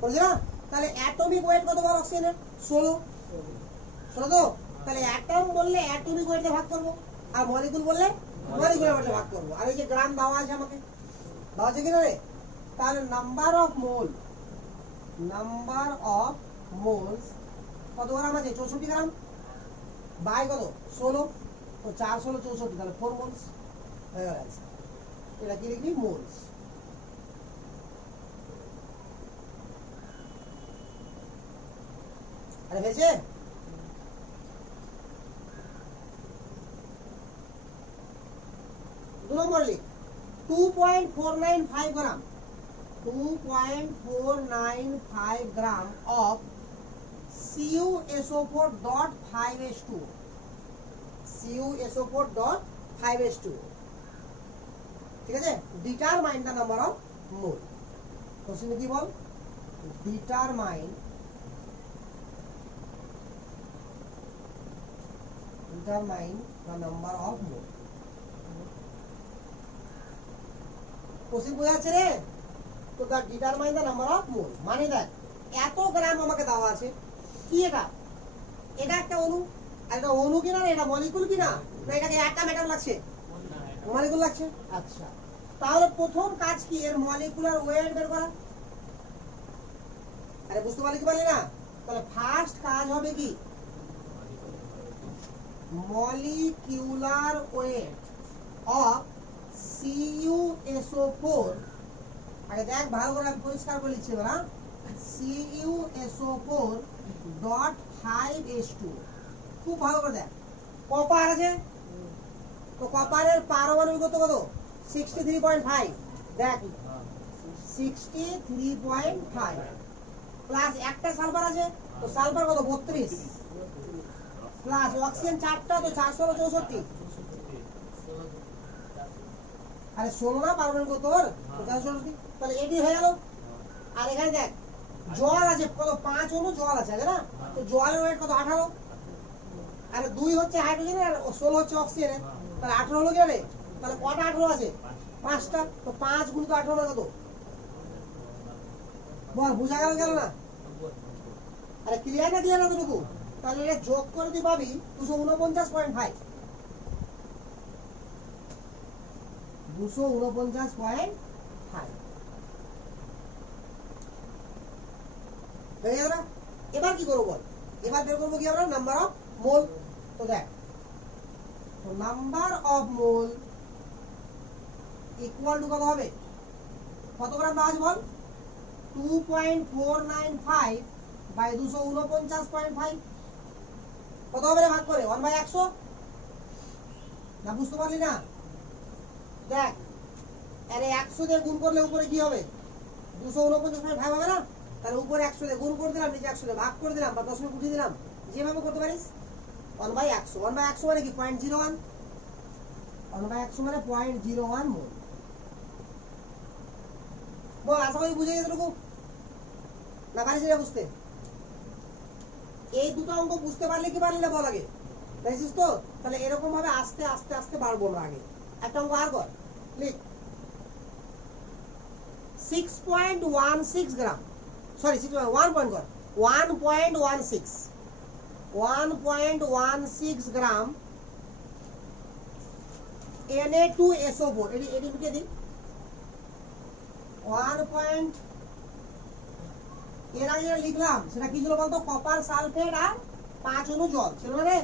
বলেছে না? তাহলে অ্যাটমিক ওয়েট কত বল অক্সিজেনের? 16 তো। তাহলে অ্যাটম বললে অ্যাটমিক ওয়েটে ভাগ করব, আর মলিকুল বললে মলিকুলার ওয়েটে ভাগ করব। আর এই যে গ্রাম দেওয়া আছে আমাকে, দেওয়া আছে কিনা রে? তাহলে নাম্বার অফ মোলস কত গ্রাম আছে? 64 গ্রাম বাই কত? 16, তো 4 16 64, তাহলে 4 মোলস হয়ে গেছে। এটা কি লিখবি? মোলস। আরে হয়েছে? 2 নম্বর লিখ 2.495 গ্রাম, 2.495 গ্রাম অফ CuSO4.5H2, CuSO4.5H2, ঠিক আছে? Determine the number of mole. Question কি বল? Determine the number of mole. Question বোঝা যাচ্ছে রে? তো the determine the number of mole মানে দেখ এত গ্রাম আমাকে দেওয়া আছে। কি এটা? এটা একটা অণু, এটা অণু কিনা না এটা মলিকুল কিনা, না এটাকে অ্যাটম লাগছে? মলিকুল লাগছে। আচ্ছা তাহলে প্রথম কাজ কি? এর মলিকুলার ওয়েট বের করা। আরে বুঝতে পারলি না? তাহলে ফার্স্ট কাজ হবে কি? molecular weight of CuSO4, আগে দেখ ভালো করে আমি পরিষ্কার করে লিখছি না, CuSO4.5H2, খুব ভালো করে দেখ। কপার আছে তো কপারের পারমাণবিক কত? 63.5, দেখ 63.5 প্লাস একটা সালফার আছে তো সালফার কত? 32 প্লাস অক্সিজেন 4টা তো 464, আরে 16 না পারমাণবিক কত তোর? 464, তাহলে এটি হয়ে গেল। আর এখানে দেখ জল আছে কত? 5 অণু জল আছে না? তো জলের ওয়েট কত? 18, আর 2 হচ্ছে হাইড্রোজেন আর 16 হচ্ছে অক্সিজেন, তাহলে 18 হলো কি রে? তাহলে কটা 18 আছে? 5টা, তো 5 গুণ 18 মানে কত? বল বুঝা গেল না? আরে ক্লিয়ার না এতটুকু? তাহলে এটা যোগ করে তুই পাবি 249.5, 249.5 হয়ে গেল না? এবার কি করবো বল? এবার বের করবো কি আমরা? নাম্বার অফ মোল। তো দেখ number of mole equal to কত হবে? কত গ্রাম দেওয়া আছে বল? 2.495 বাই 249.5, কত হবে রে ভাগ করে? 1/100 না? বুঝতে পারলি না? দেখ আরে 100 দিয়ে গুণ করলে উপরে কি হবে? 249.5 হবে না? তাহলে উপরে 100 দিয়ে গুণ করে দিলাম, নিচে 100 দিয়ে ভাগ করে দিলাম, বা দশমিক উঠিয়ে দিলাম, যেভাবে করতে পারিস। 1/100, 1/100 মানে কি? 0.01, 1/100 মানে 0.01 মোল। বল আশা করি বুঝে গেছে এটুকু? না পারিস এটা বুঝতে? এই দুটো অঙ্ক বুঝতে পারলে কি পারলে না বল আগে, বুঝছিস তো? তাহলে এরকম ভাবে আস্তে আস্তে আস্তে বাড়বো আমরা আগে। একটা অঙ্ক আর কর, লিখ 6.16 গ্রাম, সরি 1 পয়েন্ট কর, 1.16 গ্রাম Na2SO4, এটি মিটিয়ে দিই। 1 পয়েন্ট, এর আগে যেটা লিখলাম সেটা কি ছিল বলতো? কপার সালফেট আর 5 অণু জল ছিল না রে?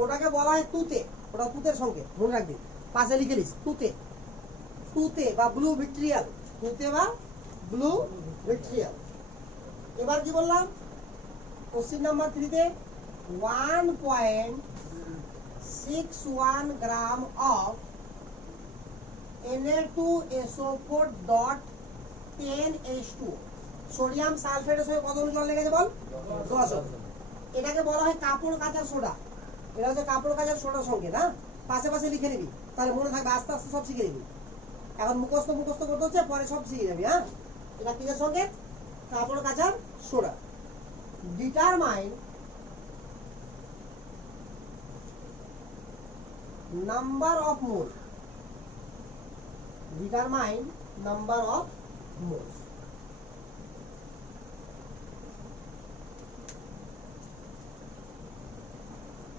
ওটাকে বলা হয় তুতে, ওটা তুতের সংকেত, মনে রাখবি, পাশে লিখে দিস তুতে, তুতে বা ব্লু ভিট্রিয়াল, তুতে বা ব্লু ভিট্রিয়াল। এবার কি বললাম? কোশ্চেন নাম্বার 3 তে 1.61 গ্রাম অফ Na2SO4.10H2, সোডিয়াম সালফেটের সঙ্গে কত অণু জল লেগেছে বল? 10 অণু। এটাকে বলা হয় কাপড় কাচার সোডা, এটা হচ্ছে কাপড় কাচার সোডার সংকেত। হ্যাঁ, পাশে পাশে লিখে নিবি, তাহলে মনে থাকবে, আস্তে আস্তে সব শিখে নিবি। এখন মুখস্থ করতে হচ্ছে, পরে সব শিখে যাবি। হ্যাঁ, এটা কিসের সংকেত? কাপড় কাচার soda. Determine number of mole, determine number of মোল।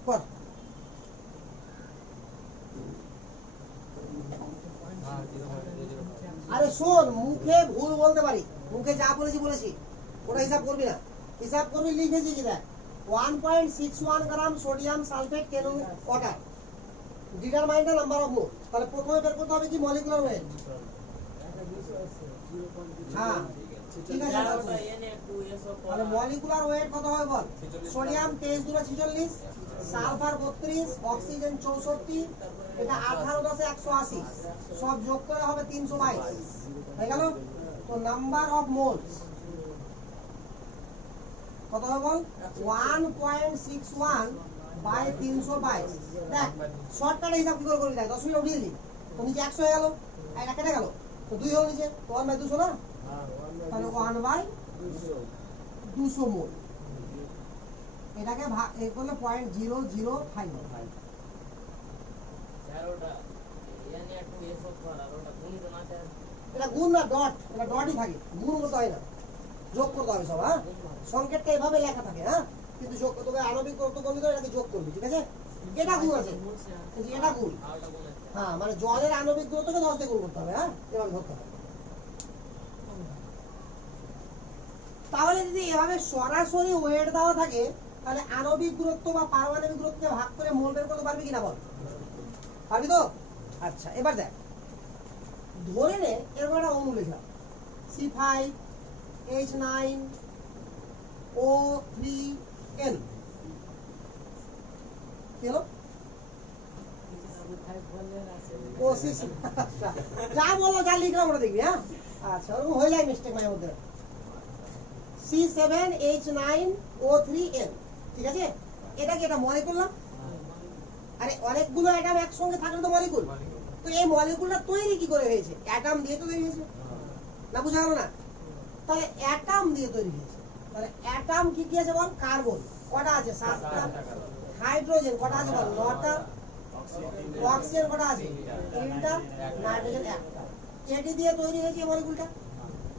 কর। আরে শোন, মুখে ভুল বলতে পারি, মুখে যা বলেছি ওটা হিসাব করবি না, হিসাব করবি লিখেছি কি দেখ, 1.61 গ্রাম সোডিয়াম সালফেট কেন water, determine the number of মোল। তাহলে প্রথমে বের করতে হবে কি মলিকুলার ওয়েট। হ্যাঁ ঠিক আছে, তাহলে মলিকুলার ওয়েট কত হবে বল? সোডিয়াম 23 × 46, সালফার 32, অক্সিজেন 64, এটা 18 × 10 180, সব যোগ করে হবে 322, হয়ে গেল। তো নাম্বার অফ মোলস কত হবে বল? 1.61 বাই 322। দেখ শর্টকাটে হিসাব কি করে করবি, দেখ 10 মিনিট উঠিয়ে দিলি, তো নিচে 100 হয়ে গেল, এটা কেটে গেল, তো 2 হলো নিচে, তো 1/200 না, তাহলে 1/200 মোল। এটাকে ভাগ এই করলে 0.005, এটা গুণ না ডট, এটা ডটই থাকে, গুণ করতে হয় না, যোগ করতে হবে সব। হ্যাঁ, সংকেতটা এভাবে লেখা থাকে। হ্যাঁ, কিন্তু যোগ তোকে আণবিক গুরুত্ব করলে তো এটাকে যোগ করবি, ঠিক আছে? এটা গুণ আছে, এটা গুণ। হ্যাঁ, মানে জলের আণবিক গুরুত্বকে 10 দিয়ে গুণ করতে হবে। হ্যাঁ, এভাবে ধরতে হবে। তাহলে যদি এভাবে সরাসরি ওয়েট দেওয়া থাকে, তাহলে আণবিক গুরুত্ব বা পারমাণবিক গুরুত্বকে ভাগ করে মোল বের করতে পারবি কিনা বল? পারবি তো? আচ্ছা, এবার দেখ, ধরে নে এরকম একটা অণু লিখলাম, C5H9O3N, কি হলো? যা বললো যা লিখলাম ওটা দেখবি। হ্যাঁ, আচ্ছা, ওরকম হয়ে যায় মিস্টেক মাঝে মধ্যে। C7H9O3N, ঠিক আছে? এটা কি এটা মলিকুল না? আরে অনেকগুলো অ্যাটম একসঙ্গে থাকলে তো মলিকুল। তো এই মলিকুলটা তৈরি কি করে হয়েছে? অ্যাটম দিয়ে তো তৈরি হয়েছে না, বুঝা গেল না? তাহলে অ্যাটম দিয়ে তৈরি হয়েছে, তাহলে অ্যাটম কি কি আছে বল? কার্বন কটা আছে? 7টা। হাইড্রোজেন কটা আছে বল? 9টা। অক্সিজেন কটা আছে? 3টা। নাইট্রোজেন 1টা। এটি দিয়ে তৈরি হয়েছে মলিকুলটা,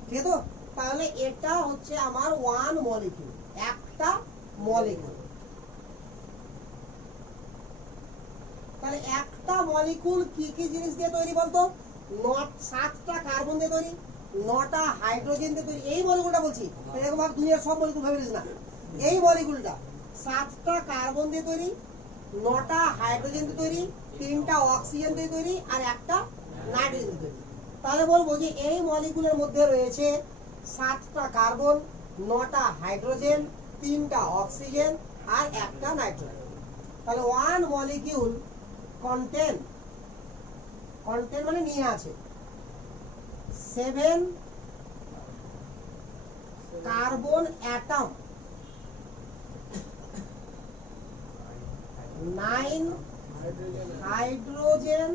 ঠিক আছে? তো তাহলে এটা হচ্ছে আমার 1 মলিকিউল, একটা মলিকুল। তাহলে একটা মলিকুল কি কি জিনিস দিয়ে তৈরি বলতো? 7টা কার্বন দিয়ে তৈরি, 9টা হাইড্রোজেন দিয়ে তৈরি। এই মলিকুলটা বলছি, এরকম ভাবে দুনিয়ার সব মলিকুল ভাবে নিস না। এই মলিকুলটা 7টা কার্বন দিয়ে তৈরি, 9টা হাইড্রোজেন দিয়ে তৈরি, 3টা অক্সিজেন দিয়ে তৈরি, আর একটা নাইট্রোজেন দিয়ে তৈরি। তাহলে বলবো যে এই মলিকুলের মধ্যে রয়েছে 7টা কার্বন, 9টা হাইড্রোজেন, 3টা অক্সিজেন আর একটা নাইট্রোজেন। তাহলে 1 মলিকিউল কন্টেন মানে নিয়ে আছে 7 carbon atom, 9 hydrogen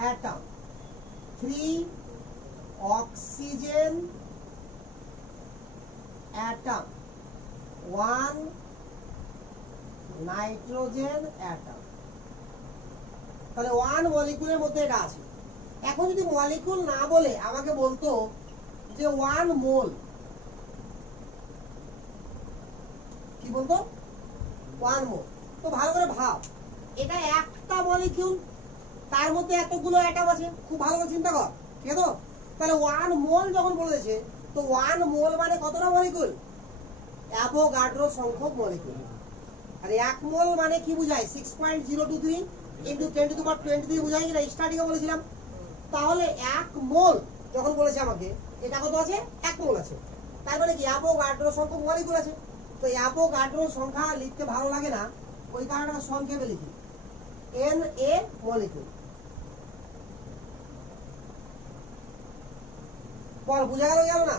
atom, 3 oxygen atom, 1 nitrogen atom. তাহলে 1 মলিকুলের মধ্যে এটা আছে। এখন যদি মলিকুল না বলে আমাকে বলতো যে 1 মোল, কি বলতো? 1 মোল। তো ভালো করে ভাব, এটা একটা মলিকিউল, তার মধ্যে এতগুলো অ্যাটম আছে। খুব ভালো করে চিন্তা কর, ঠিক আছে? তো তাহলে 1 মোল যখন বলেছে, তো 1 মোল মানে কতটা মলিকুল? অ্যাভোগাড্রো সংখ্যক মলিকুল। আর 1 মোল মানে কি বুঝায়? 6.023 ইনটু 10 টু দি পাওয়ার 23 বুঝায় কিনা? স্টার্টিংয়ে বলেছিলাম। তাহলে 1 মোল যখন বলেছে আমাকে, এটা কত আছে? 1 মোল আছে। তার মানে কি অ্যাভোগাড্রো সংখ্যক মলিকুল আছে। তো অ্যাভোগাড্রো সংখ্যা লিখতে ভালো লাগে না, ওই কারণে সংক্ষেপে লিখি Na মলিকুল। বল, বুঝা গেল না?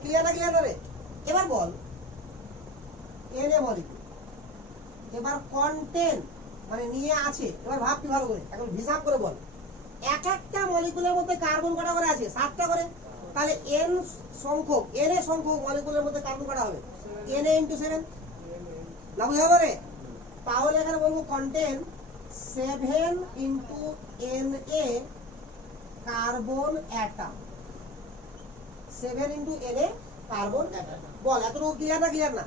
ক্লিয়ার না ক্লিয়ার না রে? এবার বল Na মলিকুল। এবার কন্টেন মানে নিয়ে আছে। এবার ভাব কি ভালো করে, এখন হিসাব করে বল। এক একটা মলিকুলের মধ্যে কার্বন কটা করে আছে? 7টা করে। তাহলে n সংখ্যক, Na সংখ্যক মলিকুলের মধ্যে কার্বন কটা হবে? Na into 7। না বুঝা গেল রে? তাহলে এখানে বলবো contain 7 into Na carbon atom. 7 into Na carbon atom. বল এতটুকু ক্লিয়ার না ক্লিয়ার না?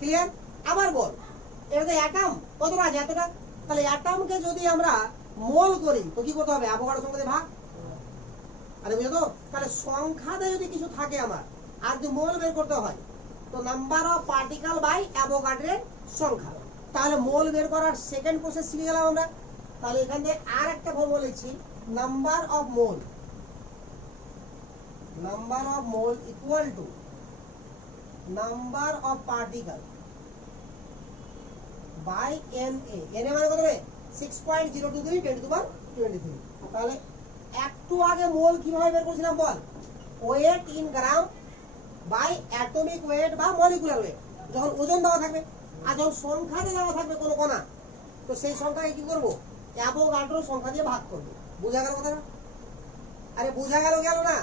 ক্লিয়ার। আবার বল, এটা অ্যাটম কতটা আছে? এতটা। তাহলে অ্যাটমকে যদি আমরা মোল করি তো কি করতে হবে? অ্যাভোগাড্রো সংখ্যা দিয়ে ভাগ। আরে বুঝছো তো? তাহলে সংখ্যাতে যদি কিছু থাকে আমার, আর যদি মোল বের করতে হয়, তো নাম্বার অফ পার্টিকেল বাই অ্যাভোগাড্রোর সংখ্যা। তাহলে মোল বের করার সেকেন্ড প্রসেস শিখে গেলাম আমরা। তাহলে এখান থেকে আর একটা ফর্মুলা লিখছি, number of mole. Number of mole equal to number of particle by Na। Na মানে কত রে? 6.023 10 টু দি পাওয়ার 23। তাহলে একটু আগে মোল কিভাবে বের করেছিলাম বল? Weight in gram by atomic weight বা মলিকুলার ওয়েট। যখন ওজন দেওয়া থাকবে আর যখন সংখ্যাতে দেওয়া থাকবে কোনো কণা, তো সেই সংখ্যাকে কি করব? অ্যাভোগাড্রো সংখ্যা দিয়ে ভাগ করব। বুঝা গেল কথাটা? আরে বুঝা গেল না?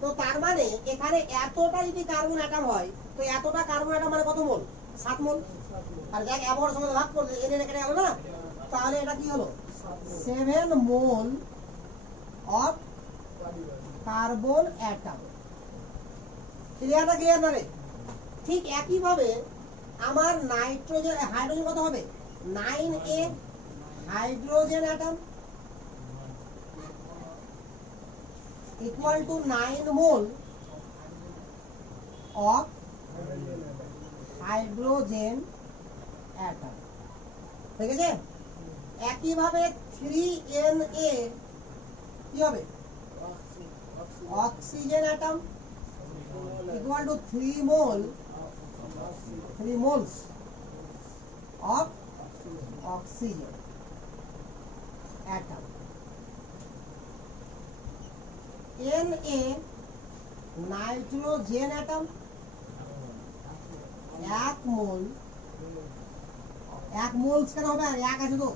তো তার মানে এখানে এতটা যদি কার্বন অ্যাটম হয়, তো এতটা কার্বন অ্যাটম মানে কত মোল? 7 মোল। আর দেখ অ্যাভোগাড্রো সংখ্যা ভাগ করলে Na কেটে গেল না? তাহলে এটা কি হলো? 7 mole of carbon atom. Clear না ক্লিয়ার না রে? ঠিক একই ভাবে আমার নাইট্রোজেন, হাইড্রোজেন কত হবে? 9A hydrogen atom equal to 9 mole of hydrogen atom. ঠিক আছে? একই ভাবে 3Na কি হবে? Oxygen atom equal to 3 moles of oxygen atom. Na nitrogen atom 1 mole. 1 moles কেন হবে? আর 1 আছে তো,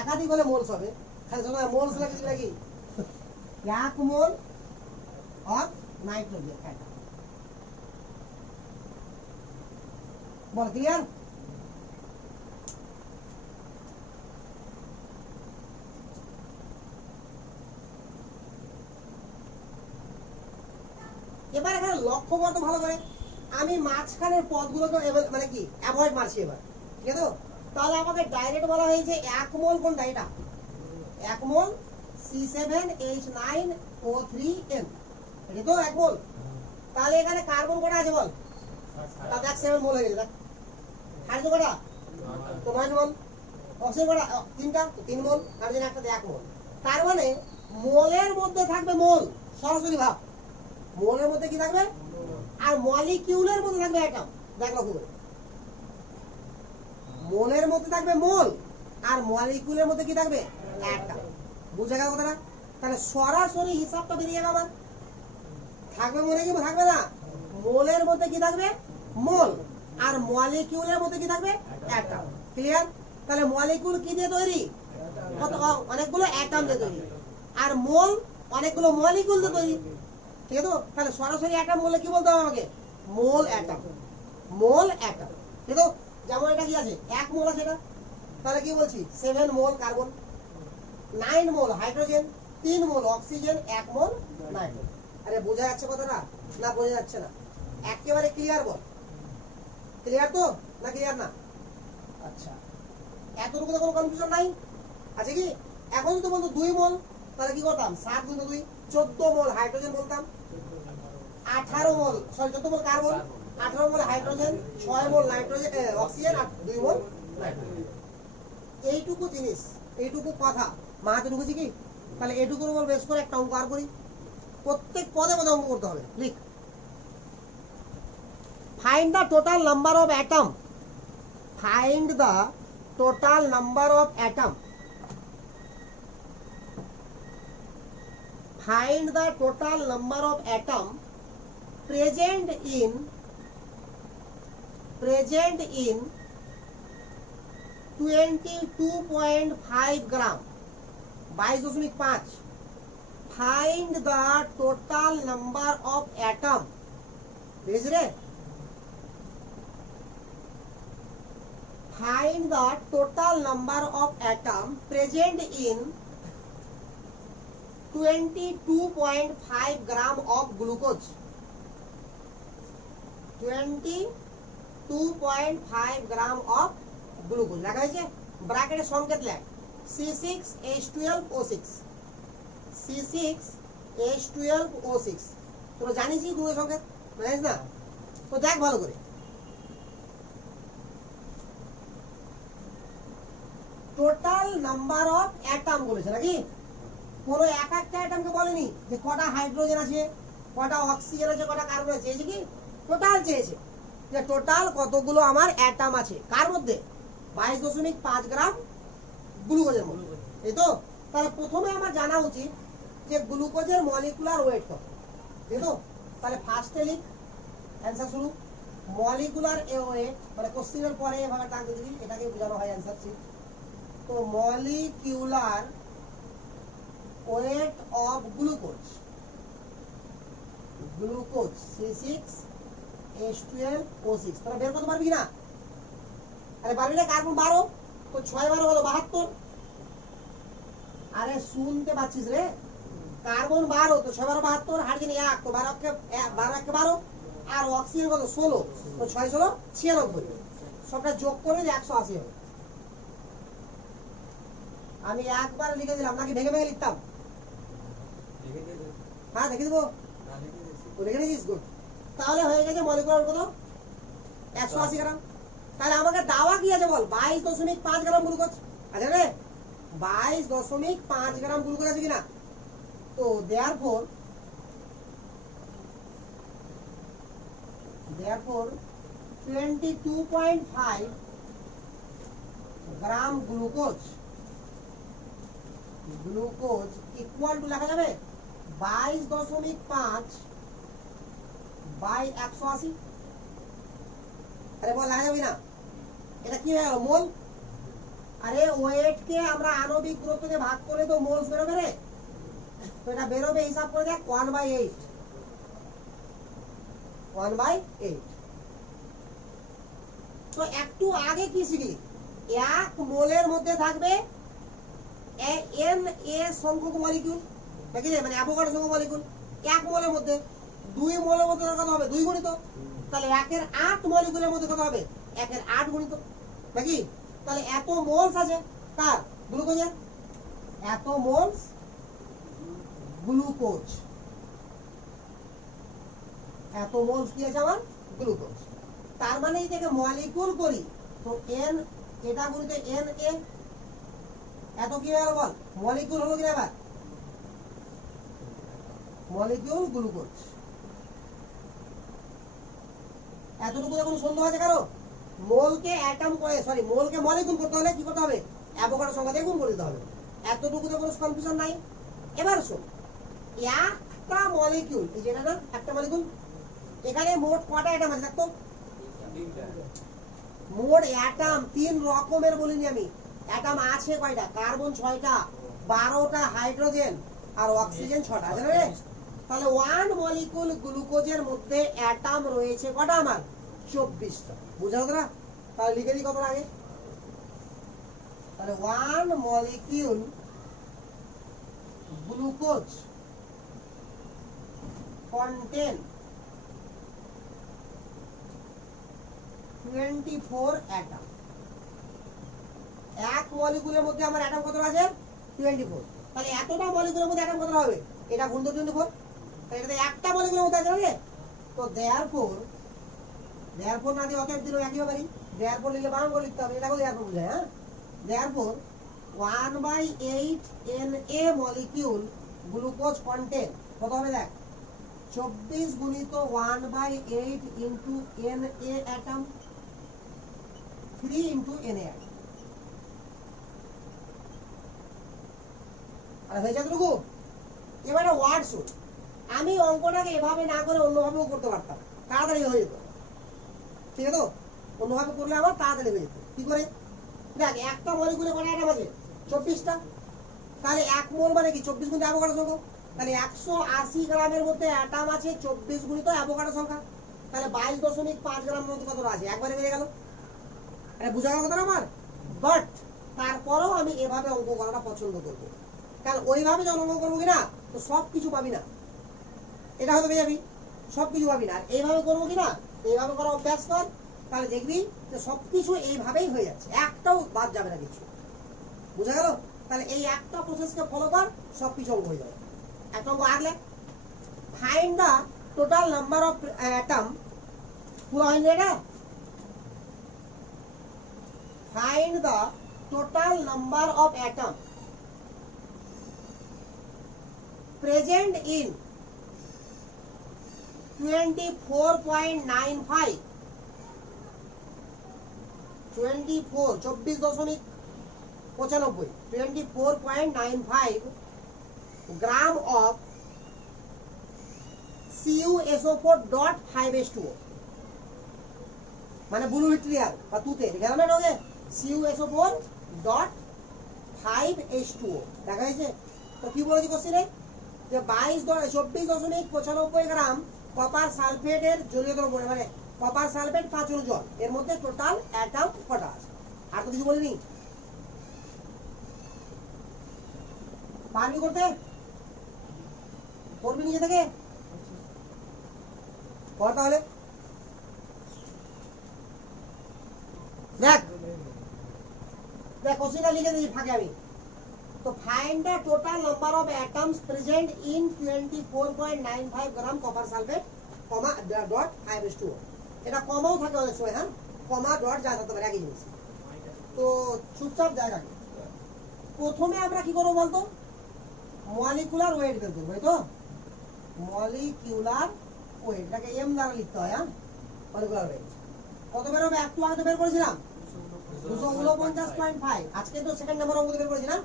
একাধিক হলে মোলস হবে। খালি শোনো মোলস লাগছে নাকি? 1 mole of nitrogen atom. Ball clear? এবার এখানে লক্ষ্য করতে ভালো করে, আমি মাঝখানের পদগুলোকে মানে কি অ্যাভয়েড মারছি এবার, ঠিক আছে? তাহলে আমাকে ডাইরেক্ট বলা হয়েছে 1 মোল কোনটা? এটা 1 মোল C7H9O3N, এটা তো 1 মোল। তাহলে এখানে কার্বন কটা আছে বল? তা দেখ 7 মোল হয়ে গেছে। দেখ হাইড্রোজেন কটা? তো 9 মোল। অক্সিজেন কটা? 3টা, তো 3 মোল। হাইড্রোজেন একটা, 1 মোল। তার মানে মোলের মধ্যে থাকবে মোল, সরাসরি ভাব। মোলের মধ্যে কি থাকবে? আর মলিকিউলের মধ্যে থাকবে অ্যাটম। দেখ লক্ষ্য করে, মোলের মধ্যে থাকবে মোল আর মলিকিউলের মধ্যে কি থাকবে? অ্যাটম। বুঝে গেল কথাটা? তাহলে সরাসরি হিসাবটা বেরিয়ে গেল আমার। থাকবে মনে কি থাকবে না? মোলের মধ্যে কি থাকবে? মোল। আর মলিকিউলের মধ্যে কি থাকবে? অ্যাটম। ক্লিয়ার? তাহলে মলিকিউল কি দিয়ে তৈরি? কত? অনেকগুলো অ্যাটম দিয়ে তৈরি। আর মোল অনেকগুলো মলিকিউল দিয়ে তৈরি। ঠিক আছে? তাহলে সরাসরি অ্যাটম বলে কি বলতে হবে আমাকে? মোল অ্যাটম, মোল অ্যাটম। ঠিক তো? যেমন এটা কি আছে, 1 মোল আছে এটা, তাহলে কি বলছি 7 মোল কার্বন, 9 মোল হাইড্রোজেন, 3 মোল অক্সিজেন, 1 মোল নাইট্রোজেন। আরে বোঝা যাচ্ছে কথাটা না বোঝা যাচ্ছে না? একেবারে ক্লিয়ার বল, ক্লিয়ার তো না ক্লিয়ার না? আচ্ছা, এতটুকু তো কোনো কনফিউশন নাই, আছে কি? এখন যদি বলতো 2 মোল, তাহলে কি করতাম 7 × 2 14 মোল হাইড্রোজেন বলতাম, 18 mole sorry 14 mole carbon, 18 mole hydrogen, 6 mole nitrogen oxygen আর 2 মোল নাইট্রোজেন। এইটুকু জিনিস, এইটুকু কথা মাথাতে ঢুকেছি কি? তাহলে এইটুকুর উপর বেশ করে একটা অঙ্ক আর করি, প্রত্যেক পদে পদে অঙ্ক করতে হবে। লিখ, find the total number of atom, find the total number of atom, find the total number of atom present in 22.5 gram, 22.5। find the total number of atom, বুঝ রে? find the total number of atom present in 22.5 gram of glucose, 22.5 gram of glucose লেখা হয়েছে, ব্র্যাকেটে সংকেত লেখ C6H12O6, C6H12O6। তোরা জানিস কি গ্লুকোজ সংকেত, জানিস না? তো দেখ ভালো করে, টোটাল নাম্বার অফ অ্যাটম বলেছে নাকি? কোনো এক একটা অ্যাটমকে বলেনি যে কটা হাইড্রোজেন আছে, কটা অক্সিজেন আছে, কটা কার্বন আছে, চেয়েছে কি? টোটাল চেয়েছে, যে টোটাল কতগুলো আমার অ্যাটম আছে, কার মধ্যে? 22.5 গ্রাম গ্লুকোজের মধ্যে, এই তো? তাহলে প্রথমে আমার জানা উচিত যে গ্লুকোজের মলিকুলার ওয়েট কত, এই তো? তাহলে ফার্স্টে লিখ, অ্যান্সার শুরু, মলিকুলার ওয়েট, মানে কোশ্চেনের পরে এভাবে টানতে দিবি, এটাকে বোঝানো হয় অ্যান্সার শিট। তো molecular weight of glucose, glucose C6H12O6, তোরা বের করতে পারবি কিনা? আরে পারবি না? কার্বন 12, তো 6 12 হলো 72। আরে শুনতে পাচ্ছিস রে? কার্বন 12, তো 6 12 72, হাইড্রোজেন 1, তো 12 কে 12 আর অক্সিজেন কত 16, তো 6 16 96, সবটা যোগ করে 180 হবে। আমি একবার লিখে দিলাম, নাকি ভেঙে ভেঙে লিখতাম? হ্যাঁ দেখে দেবো, লিখে দিয়েছিস, গুড। তাহলে হয়ে গেছে মলিকুলার কত, 180 গ্রাম। তাহলে আমাকে দাওয়া কি আছে বল, 22.5 গ্রাম গ্লুকোজ আছে রে, 22.5 গ্রাম গ্লুকোজ আছে কিনা? তো therefore 22.5 gram glucose equal to লেখা যাবে 22.5 বাই 180। আরে বল লেখা যাবে না? এটা কি হয়ে গেল, মোল। আরে ওয়েট কে আমরা আণবিক গুরুত্ব দিয়ে ভাগ করে তো মোলস বেরোবে রে, তো এটা বেরোবে, হিসাব করে দেখ 1/8, 1/8। তো একটু আগে কি শিখলি, 1 মোলের মধ্যে থাকবে Na সংখ্যক মলিকিউল, নাকি রে? মানে অ্যাভোগাড্রো সংখ্যক মলিকিউল 1 মোলের মধ্যে। 2 মোলের মধ্যে কত হবে, 2 গুণিত, তাহলে 1 এর 8 মলিকিউলের মধ্যে কত হবে, 1 এর 8 গুণিত, নাকি? তাহলে এত মোলস আছে কার, গ্লুকোজের, এত মোলস গ্লুকোজ, এত মোলস কি আছে আমার, গ্লুকোজ। তার মানে এই থেকে মলিকিউল করি, তো n এটা গুণিত Na, এত কি হয়ে গেল বল, মলিকিউল হলো কিনা? এবার মলিকিউল গ্লুকোজ। এতটুকু যখন সন্দেহ আছে কারো, মোলকে অ্যাটম করে, সরি মোলকে মলিকিউল করতে হলে কি করতে হবে, অ্যাভোগাড্রো সংখ্যা দিয়ে গুণ করে দিতে হবে। এতটুকুতে কোনো কনফিউশন নাই। এবার শোন, একটা মলিকিউল, এই যে এটা না একটা মলিকিউল, এখানে মোট কটা অ্যাটম আছে দেখতো? মোট অ্যাটম 3 রকমের বলিনি আমি, অ্যাটম আছে কয়টা, কার্বন 6টা, 12টা হাইড্রোজেন আর অক্সিজেন 6টা, আছে না রে? তাহলে 1 মলিকুল গ্লুকোজের মধ্যে অ্যাটম রয়েছে কটা আমার 24টা বুঝা গেল না তাহলে লিখে দিই কত আগে তাহলে 1 মলিকিউল গ্লুকোজ contain 24 অ্যাটম এক মলিকুলের মধ্যে আমার অ্যাটম কত আছে 24 তাহলে এতটা মলিকুলের মধ্যে অ্যাটম কত হবে এটা গুণ তো 24 তাহলে এটাতে একটা মলিকুলের মধ্যে আছে না তো therefore না দিয়ে অতএব দিলো একই ব্যাপারই therefore লিখলে বানান করে লিখতে হবে এটা বলে therefore বুঝায় হ্যাঁ therefore 1/8 Na molecule glucose contain কত হবে দেখ 24 গুণিত 1/8 into Na atom 3 into Na atom আর হয়ে যাবে এবারে ওয়ার্ড শুন আমি অঙ্কটাকে এভাবে না করে অন্যভাবেও করতে পারতাম তাড়াতাড়ি হয়ে যেত ঠিক আছে তো অন্যভাবে করলে আমার তাড়াতাড়ি হয়ে যেত কি করে দেখ একটা মলিকুলে কটা অ্যাটম আছে 24টা তাহলে 1 মোল মানে কি 24 গুণিত অ্যাভোগাড্রো সংখ্যা তাহলে 180 গ্রামের মধ্যে অ্যাটম আছে 24 গুণিত অ্যাভোগাড্রো সংখ্যা তাহলে 22.5 গ্রামের মধ্যে কত আছে একবারে বেড়ে গেল এটা বুঝা গেল কথা না আমার বাট তারপরেও আমি এভাবে অঙ্ক করাটা পছন্দ করব কারণ ওইভাবে যখন অঙ্ক করবো কিনা তো সব কিছু পাবি না এটা হয়তো পেয়ে যাবি সব কিছু পাবি না আর এইভাবে করবো কিনা এইভাবে করা অভ্যাস কর তাহলে দেখবি যে সবকিছু এইভাবেই হয়ে যাচ্ছে একটাও বাদ যাবে না কিছু বুঝা গেল তাহলে এই একটা প্রসেসকে ফলো কর সবকিছু অঙ্ক হয়ে যাবে একটা অঙ্ক আগলে find the total number of atom পুরো হয়নি এটা find the total number of atom present in 24.95 24.95 gram of CuSO4.5H2O মানে ব্লু হিট্রিয়ার বা তুতে লিখে দাও না ওকে CuSO4.5H2O দেখা হয়েছে তো কি বলেছি কোশ্চেনে যে 24.95 গ্রাম কপার সালফেটের জলীয় দ্রব্য মানে কপার সালফেট 5 অণু জল এর মধ্যে টোটাল অ্যাটম কটা আছে আর তো কিছু বলিনি পারবি করতে করবি নিজে থেকে কর তাহলে দেখ কোশ্চেনটা লিখে দিই ফাঁকে আমি তো find the total number of atoms present in 24.95 gram copper sulfate, comma dot 5H2O. এটা কমাও থাকে অনেক সময় হ্যাঁ কমা ডট যা থাকতে পারে একই জিনিস তো চুপচাপ জায়গাটা প্রথমে আমরা কি করব বলতো মলিকুলার ওয়েট বের করব তো মলিকুলার ওয়েট এটাকে m দ্বারা লিখতে হয় হ্যাঁ মলিকুলার ওয়েট কত বের হবে একটু আগে তো বের করেছিলাম 249.5 আজকে তো সেকেন্ড নাম্বার অঙ্ক বের করেছি না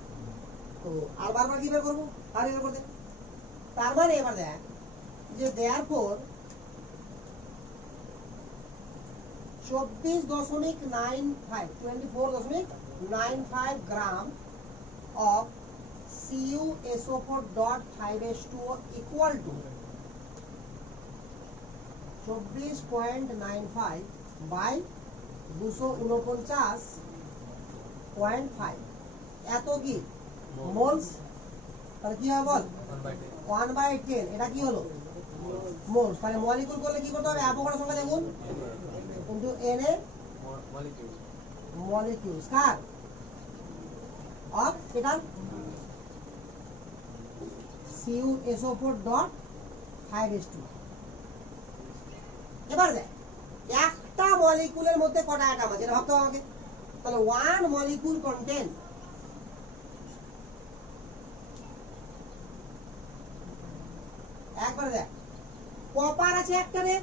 তো আর বারবার কি বের করবো আর বের করতে তার মানে এবার দেখ যে therefore 24.95 gram of CuSO4.5H2O equal to 24.95 by 249.5 এত কি মোলস তাহলে কি হবে বল 1/10 এটা কি হলো মোলস তাহলে মলিকিউল করলে কি করতে হবে অ্যাভোগাড্রো সংখ্যা দেখুন কিন্তু Na molecules কার অফ এটা CuSO4.5H2 এবার দেখ একটা মলিকিউলের মধ্যে কটা অ্যাটম আছে এটা ভাবতে হবে আমাকে তাহলে 1 molecule contain একবার দেখ কপার আছে একটা রে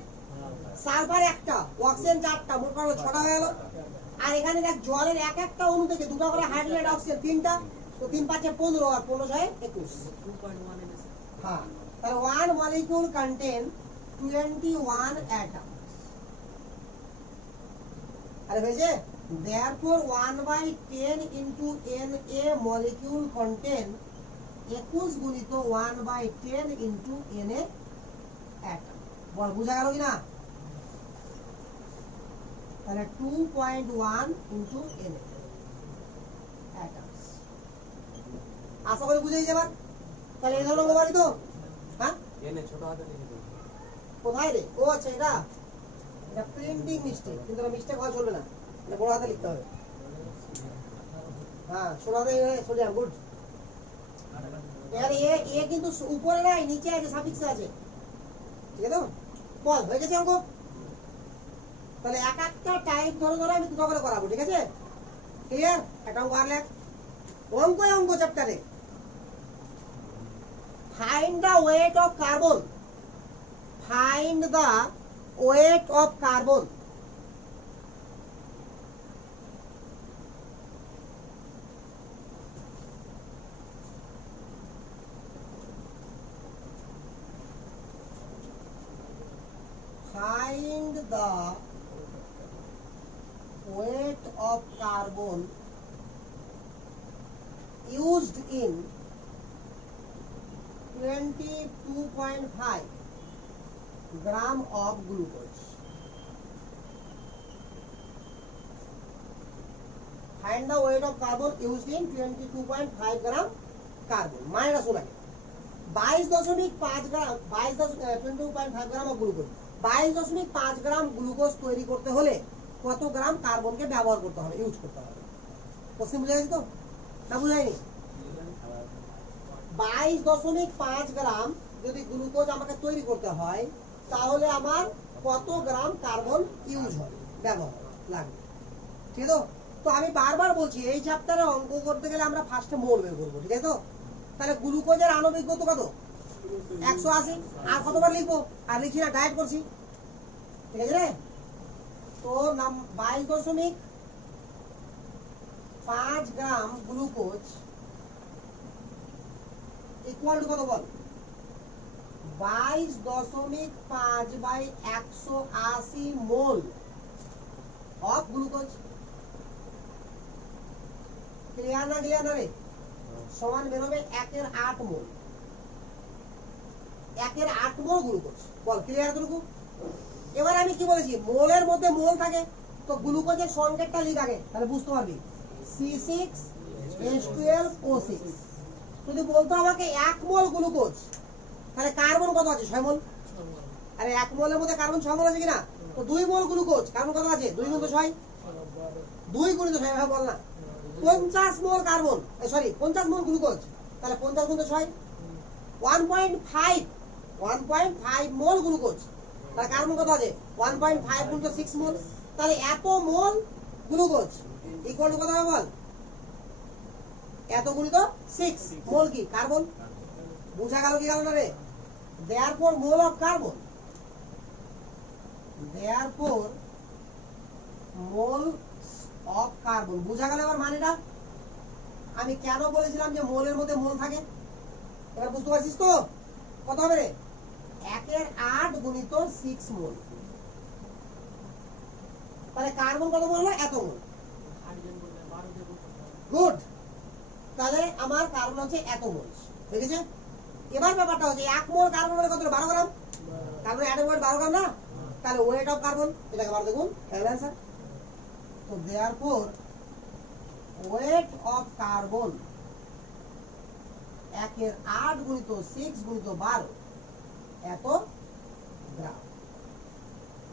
সালফার একটা অক্সিজেন চারটা মোট কত 6টা হয়ে গেল আর এখানে দেখ জলের এক একটা অণু থেকে দুটো করে হাইড্রোজেন অক্সিজেন তিনটা তো 3 5 15 আর 15 6 21 হ্যাঁ তাহলে 1 molecule contain 21 atoms আরে হয়েছে therefore 1/10 into Na molecule contain 21 গুণিত 1/10 ইন্টু Na অ্যাটম। বল বুঝা গেল কিনা? তাহলে 2.1 ইন্টু Na অ্যাটমস। আশা করি বুঝে গেছে এবার। তাহলে এই ধরনের অঙ্ক পারি তো? হ্যাঁ, এনে ছোট হাতে লিখে দিন। কোথায় রে? ও আচ্ছা, এটা প্রিন্টিং মিস্টেক, কিন্তু এটা মিস্টেক হওয়া চলবে না, এটা বড় হাতে লিখতে হবে। হ্যাঁ, ছোট হাতে সোডিয়াম, গুড। এর এ কিন্তু উপরে নাই, নিচে আছে, সাফিক্সে আছে, ঠিক আছে তো? বল হয়ে গেছে অঙ্ক। তাহলে এক একটা টাইপ ধরে ধরে আমি দুটো করে করাবো, ঠিক আছে? ক্লিয়ার? একটা অঙ্ক আর লেখ। অঙ্ক চ্যাপ্টারে find the weight of carbon. Find the weight of carbon. Find the weight of carbon used in 22.5 gram of glucose. Find the weight of carbon used in 22.5 gram carbon. Minus ওনাকে 22.5 গ্রাম 22.5 gram of glucose, 22.5 gram glucose তৈরি করতে হলে কত গ্রাম কার্বনকে ব্যবহার করতে হবে, use করতে হবে? কোশ্চেন বুঝা গেছে তো? না বুঝাইনি? 22.5 গ্রাম যদি গ্লুকোজ আমাকে তৈরি করতে হয়, তাহলে আমার কত গ্রাম কার্বন ইউজ হবে, ব্যবহার লাগবে, ঠিক আছে? তো আমি বারবার বলছি, এই চ্যাপ্টারে অঙ্ক করতে গেলে আমরা ফার্স্টে মোল বের করবো, ঠিক আছে তো? তাহলে গ্লুকোজের আণবিক কত কত? 180। আর কতবার লিখবো? আর লিখছি না, ডায়েট করছি, ঠিক আছে রে? তো 22.5 গ্রাম গ্লুকোজ ইকুয়াল টু কত বল? 22.5/180 মোল অফ গ্লুকোজ। ক্লিয়ার না রে? সমান বেরোবে 1/8 মোল। 1/8 মোল গ্লুকোজ। বল ক্লিয়ার এতটুকু? এবার আমি কি বলেছি, মোলের মধ্যে মোল থাকে, তো গ্লুকোজের সংকেতটা লিখ আগে, তাহলে বুঝতে পারবি। C6H12O6। যদি বলতো আমাকে 1 মোল গ্লুকোজ, তাহলে কার্বন কত আছে? 6 মোল। আরে 1 মোলের মধ্যে কার্বন 6 মোল আছে কিনা? তো 2 মোল গ্লুকোজ, কার্বন কত আছে? 2 গুণিত 6। 2 গুণিত 6 বল না। 50 মোল কার্বন, সরি 50 মোল গ্লুকোজ, তাহলে 50 গুণিত 6 1.5 মোল গ্লুকোজ, তাহলে কার্বন কত আছে? 1.5 গুণিত 6 মোল, তাহলে এত মোল গ্লুকোজ ইকুয়াল টু কত হবে বল? এত গুণিত 6 মোল কি কার্বন। বুঝা গেল কি গেল না রে? therefore mole of carbon, therefore moles of carbon। বুঝা গেল এবার মানেটা? আমি কেন বলেছিলাম যে মোলের মধ্যে মোল থাকে, এবার বুঝতে পারছিস তো? কত হবে রে? 1/8 গুণিত 6 মোল, তাহলে কার্বন কত মোল হলো? এত মোল। গুড। তাহলে আমার কার্বন হচ্ছে এত মোল, ঠিক আছে? এবার ব্যাপারটা হচ্ছে 1 মোল কার্বন মানে কত? 12 গ্রাম। কার্বন অ্যাটম ওয়েট 12 গ্রাম না? তাহলে ওয়েট অফ কার্বন এটাকে 12 দেখুন, তাহলে आंसर। তো देयरफॉर ওয়েট অফ কার্বন 1/8 গুণিত 6 গুণিত 12 এত গ্রাম।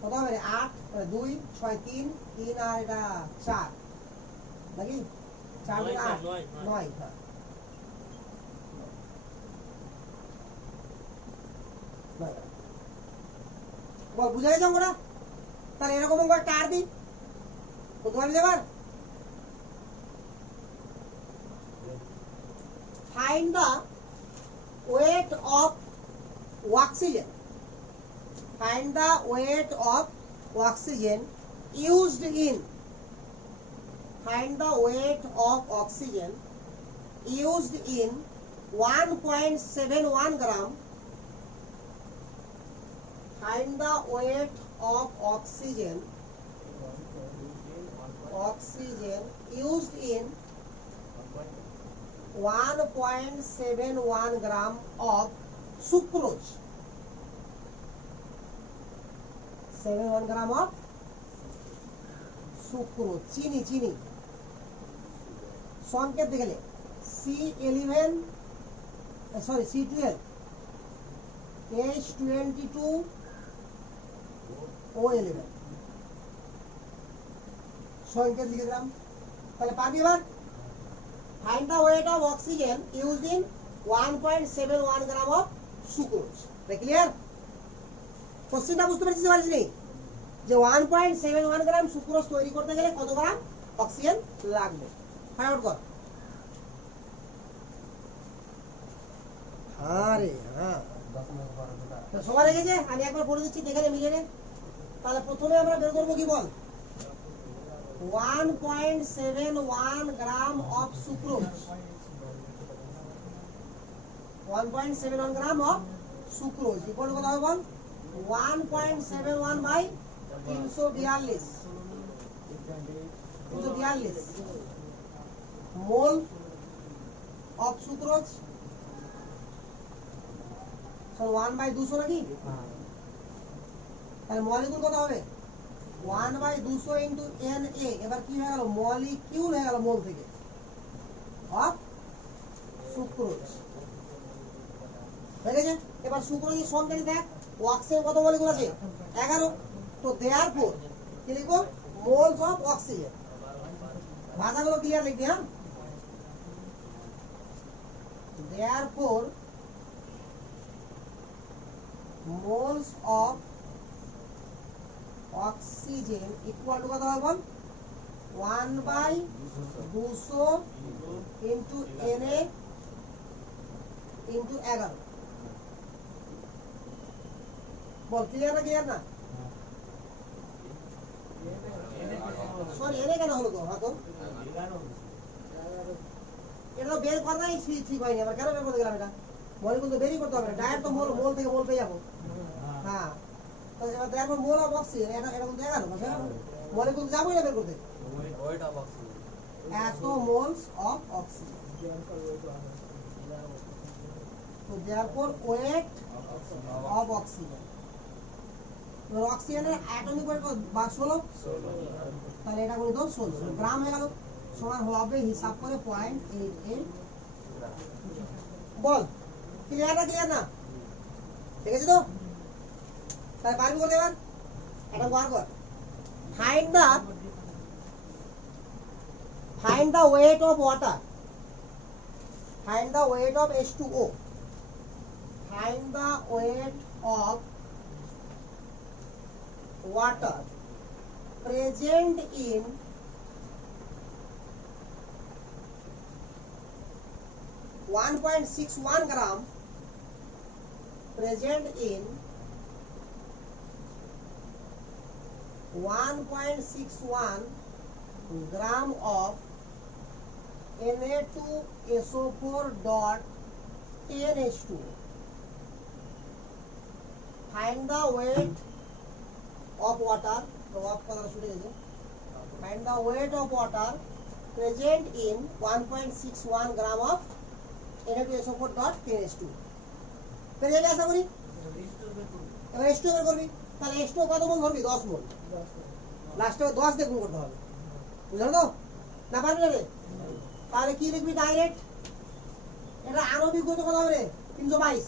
কত হবে রে? 8 2 6 3 3 আর এটা 4 নাকি? 4 গুণ 8 9। হ্যাঁ, বল বুঝা গেছে অঙ্কটা? তাহলে এরকম অঙ্ক একটা আর দিই, বলতে পারবি এবার? Find the weight of oxygen. Find the weight of oxygen used in. Find the weight of oxygen used in 1.71 gram. Find the weight of oxygen used in 1.71 gram of sucrose, 71 gram of sucrose, চিনি চিনি সংকেত দেখলে C11 sorry C12 H22 O11 সংকেত লিখে দিলাম। তাহলে পাবি এবার find the weight of oxygen used in 1.71 gram of sucrose। Clear? কোশ্চেনটা বুঝতে পেরেছিস পারিস নি যে 1.71 গ্রাম সুক্রোজ তৈরি করতে গেলে কত গ্রাম অক্সিজেন লাগবে? ফাইন্ড আউট কর। আরে হ্যাঁ তো সবাই রেখেছে, আমি একবার বলে দিচ্ছি দেখে মিলিয়ে নে। তাহলে প্রথমে আমরা বের করবো কি বল, 1.71 gram of sucrose, 1.71 gram of sucrose equal কত হবে বল, 1.71 by 342 mole of sucrose, 1 by 200 নাকি? তাহলে মলিকুল কত হবে, 1 বাই 200 ইন্টু Na। এবার কি হয়ে গেল, মলিকিউল হয়ে গেল মোল থেকে অফ সুক্রোজ হয়ে গেছে। এবার সুক্রোজের সংখ্যাটি দেখ, অক্সিজেন কত মলিকুল আছে, 11। তো দেয়ারফর কি লিখবো, মোলস অফ অক্সিজেন। ভাষাগুলো ক্লিয়ার লিখবি, হ্যাঁ। Therefore moles of oxygen equal to কত হবে বল, 1 বাই 200 ইন্টু Na ইন্টু 11। বল ক্লিয়ার না ক্লিয়ার না? সরি এনে কেন হলো তো, হ্যাঁ তো এটা তো বের করাই ঠিক হয়নি, আবার কেন বের করতে গেলাম? এটা মলিকুল তো বেরই করতে হবে না, ডাইরেক্ট তো মোল থেকে মোল পেয়ে যাবো। হ্যাঁ তো এবার দেখো মোল অফ অক্সিজেন, এটা কিন্তু 11 মলিকুল যাবোই না বের করতে, এত মোলস অফ অক্সিজেন। তো therefore weight of oxygen, অক্সিজেনের অ্যাটমিক ওয়েট 16, তাহলে এটা করে দাও 16 গ্রাম হয়ে গেল, সমান হবে হিসাব করে 0.88। বল ক্লিয়ার না ক্লিয়ার না? ঠিক আছে তো? তাহলে পারবি করতে এবার এটা বার কর। Find the weight of water, find the weight of H2O, find the weight of water present in 1.61 gram, present in 1.61 gram of Na2SO4.10H2O। Find the weight of water, find the weight of water present in 1.61 gram of Na2SO4.10H2। পেয়ে যাবে আশা করি। এবার H2 বের করবি, তাহলে H2 কত মোল ধরবি, 10 মোল, লাস্টে 10 দিয়ে গুণ করতে হবে, বুঝলো তো? না পারবি না রে? তাহলে কি লিখবি ডাইরেক্ট, এটা আণবিক গত কত হবে রে, 322।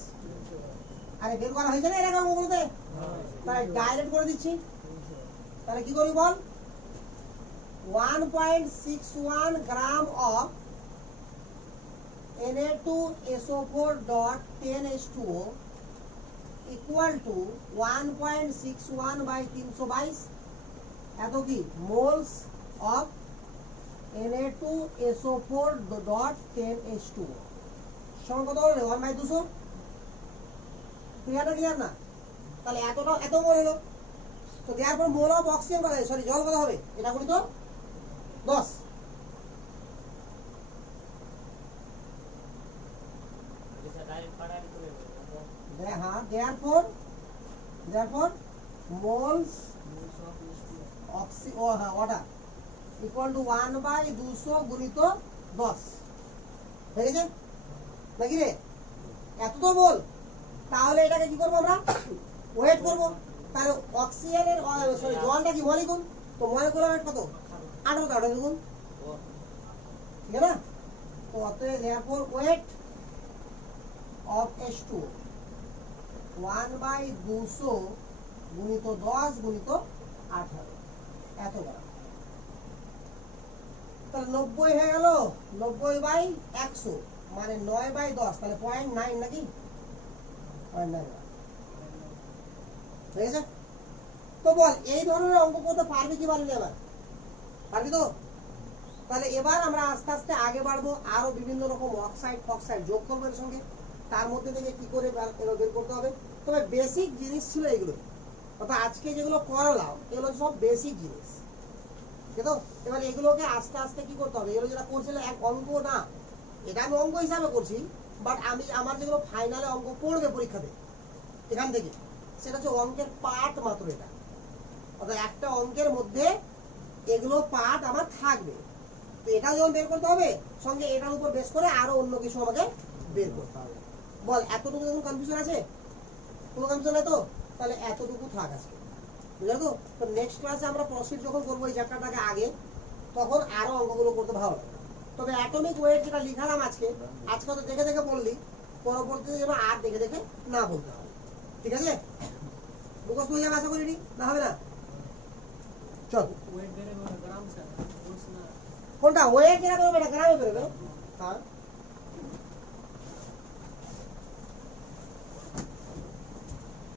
আরে বের করা হয়েছে না এরকম বলতে, তাহলে ডাইরেক্ট করে দিচ্ছি। তাহলে কি করবি বল, 1.61 gram of Na2SO4.10H2O equal to 1.61 by 322 এত কি মোলস অফ Na2SO4.10H2O সমান কত হলো 1/200। ক্লিয়ার ক্লিয়ার না? তাহলে এতটা এত মোল হলো, তো দেওয়ার পর মোল অফ অক্সিজেন কত, সরি জল কত হবে, এটা করি তো 10। হ্যাঁ therefore moles water equal to 1/200 গুণিত 10। হয়ে গেছে নাকি রে? এত তো বল। তাহলে এটাকে কি করবো আমরা? ওয়েট করবো। তাহলে অক্সিজেনের সরি জলটা কি মলিকুল, তো মলিকুলার ওয়েট কত? 18 গুণ, ঠিক আছে না? তো অতএব therefore weight of H2 1/200 গুণিত 10 গুণিত 18 এত গ্রাম। তাহলে 90 হয়ে গেল, 90/100 মানে 9/10, তাহলে 0.9 নাকি? 0.9 ঠিক আছে। তো বল এই ধরনের অঙ্ক করতে পারবি কি পারবি না? এবার পারবি তো? তাহলে এবার আমরা আস্তে আস্তে আগে বাড়বো, আরো বিভিন্ন রকম অক্সাইড ফক্সাইড যোগ করবো এর সঙ্গে, তার মধ্যে থেকে কি করে বের করতে হবে। তবে বেসিক জিনিস ছিল এগুলো, অর্থাৎ আজকে যেগুলো করালাম এগুলো সব বেসিক জিনিস, ঠিক আছে? এবার এগুলোকে আস্তে আস্তে কি করতে হবে, এগুলো যেটা করছিল এক অঙ্ক না, এটা আমি অঙ্ক হিসাবে করছি, বাট আমি আমার যেগুলো ফাইনালে অঙ্ক পড়বে পরীক্ষাতে এখান থেকে, সেটা হচ্ছে অঙ্কের পার্ট মাত্র এটা, অর্থাৎ একটা অঙ্কের মধ্যে এগুলো পার্ট আমার থাকবে। তো এটাও যেমন বের করতে হবে, সঙ্গে এটার উপর বেস করে আরো অন্য কিছু আমাকে বের করতে হবে। বল এতটুকু যখন কনফিউশন আছে? কোনো কনফিউশন নেই তো? তাহলে এতটুকু থাক আজকে, বুঝলে তো? তো নেক্সট ক্লাসে আমরা প্রসিড যখন করবো এই চ্যাপ্টারটাকে আগে, তখন আরো অঙ্কগুলো করতে ভালো লাগবে। তবে অ্যাটমিক ওয়েট যেটা লিখালাম আজকে তো দেখে দেখে বললি, পরবর্তীতে যেন আর দেখে দেখে না বলতে হবে, ঠিক আছে? মুখস্থ হয়ে যাবে আশা করি, না হবে না? চল ওয়েট বেড়ে গ্রাম স্যার বলছি না। কোনটা ওয়েট যেটা বেরোবে এটা গ্রামে বেরোবে। হ্যাঁ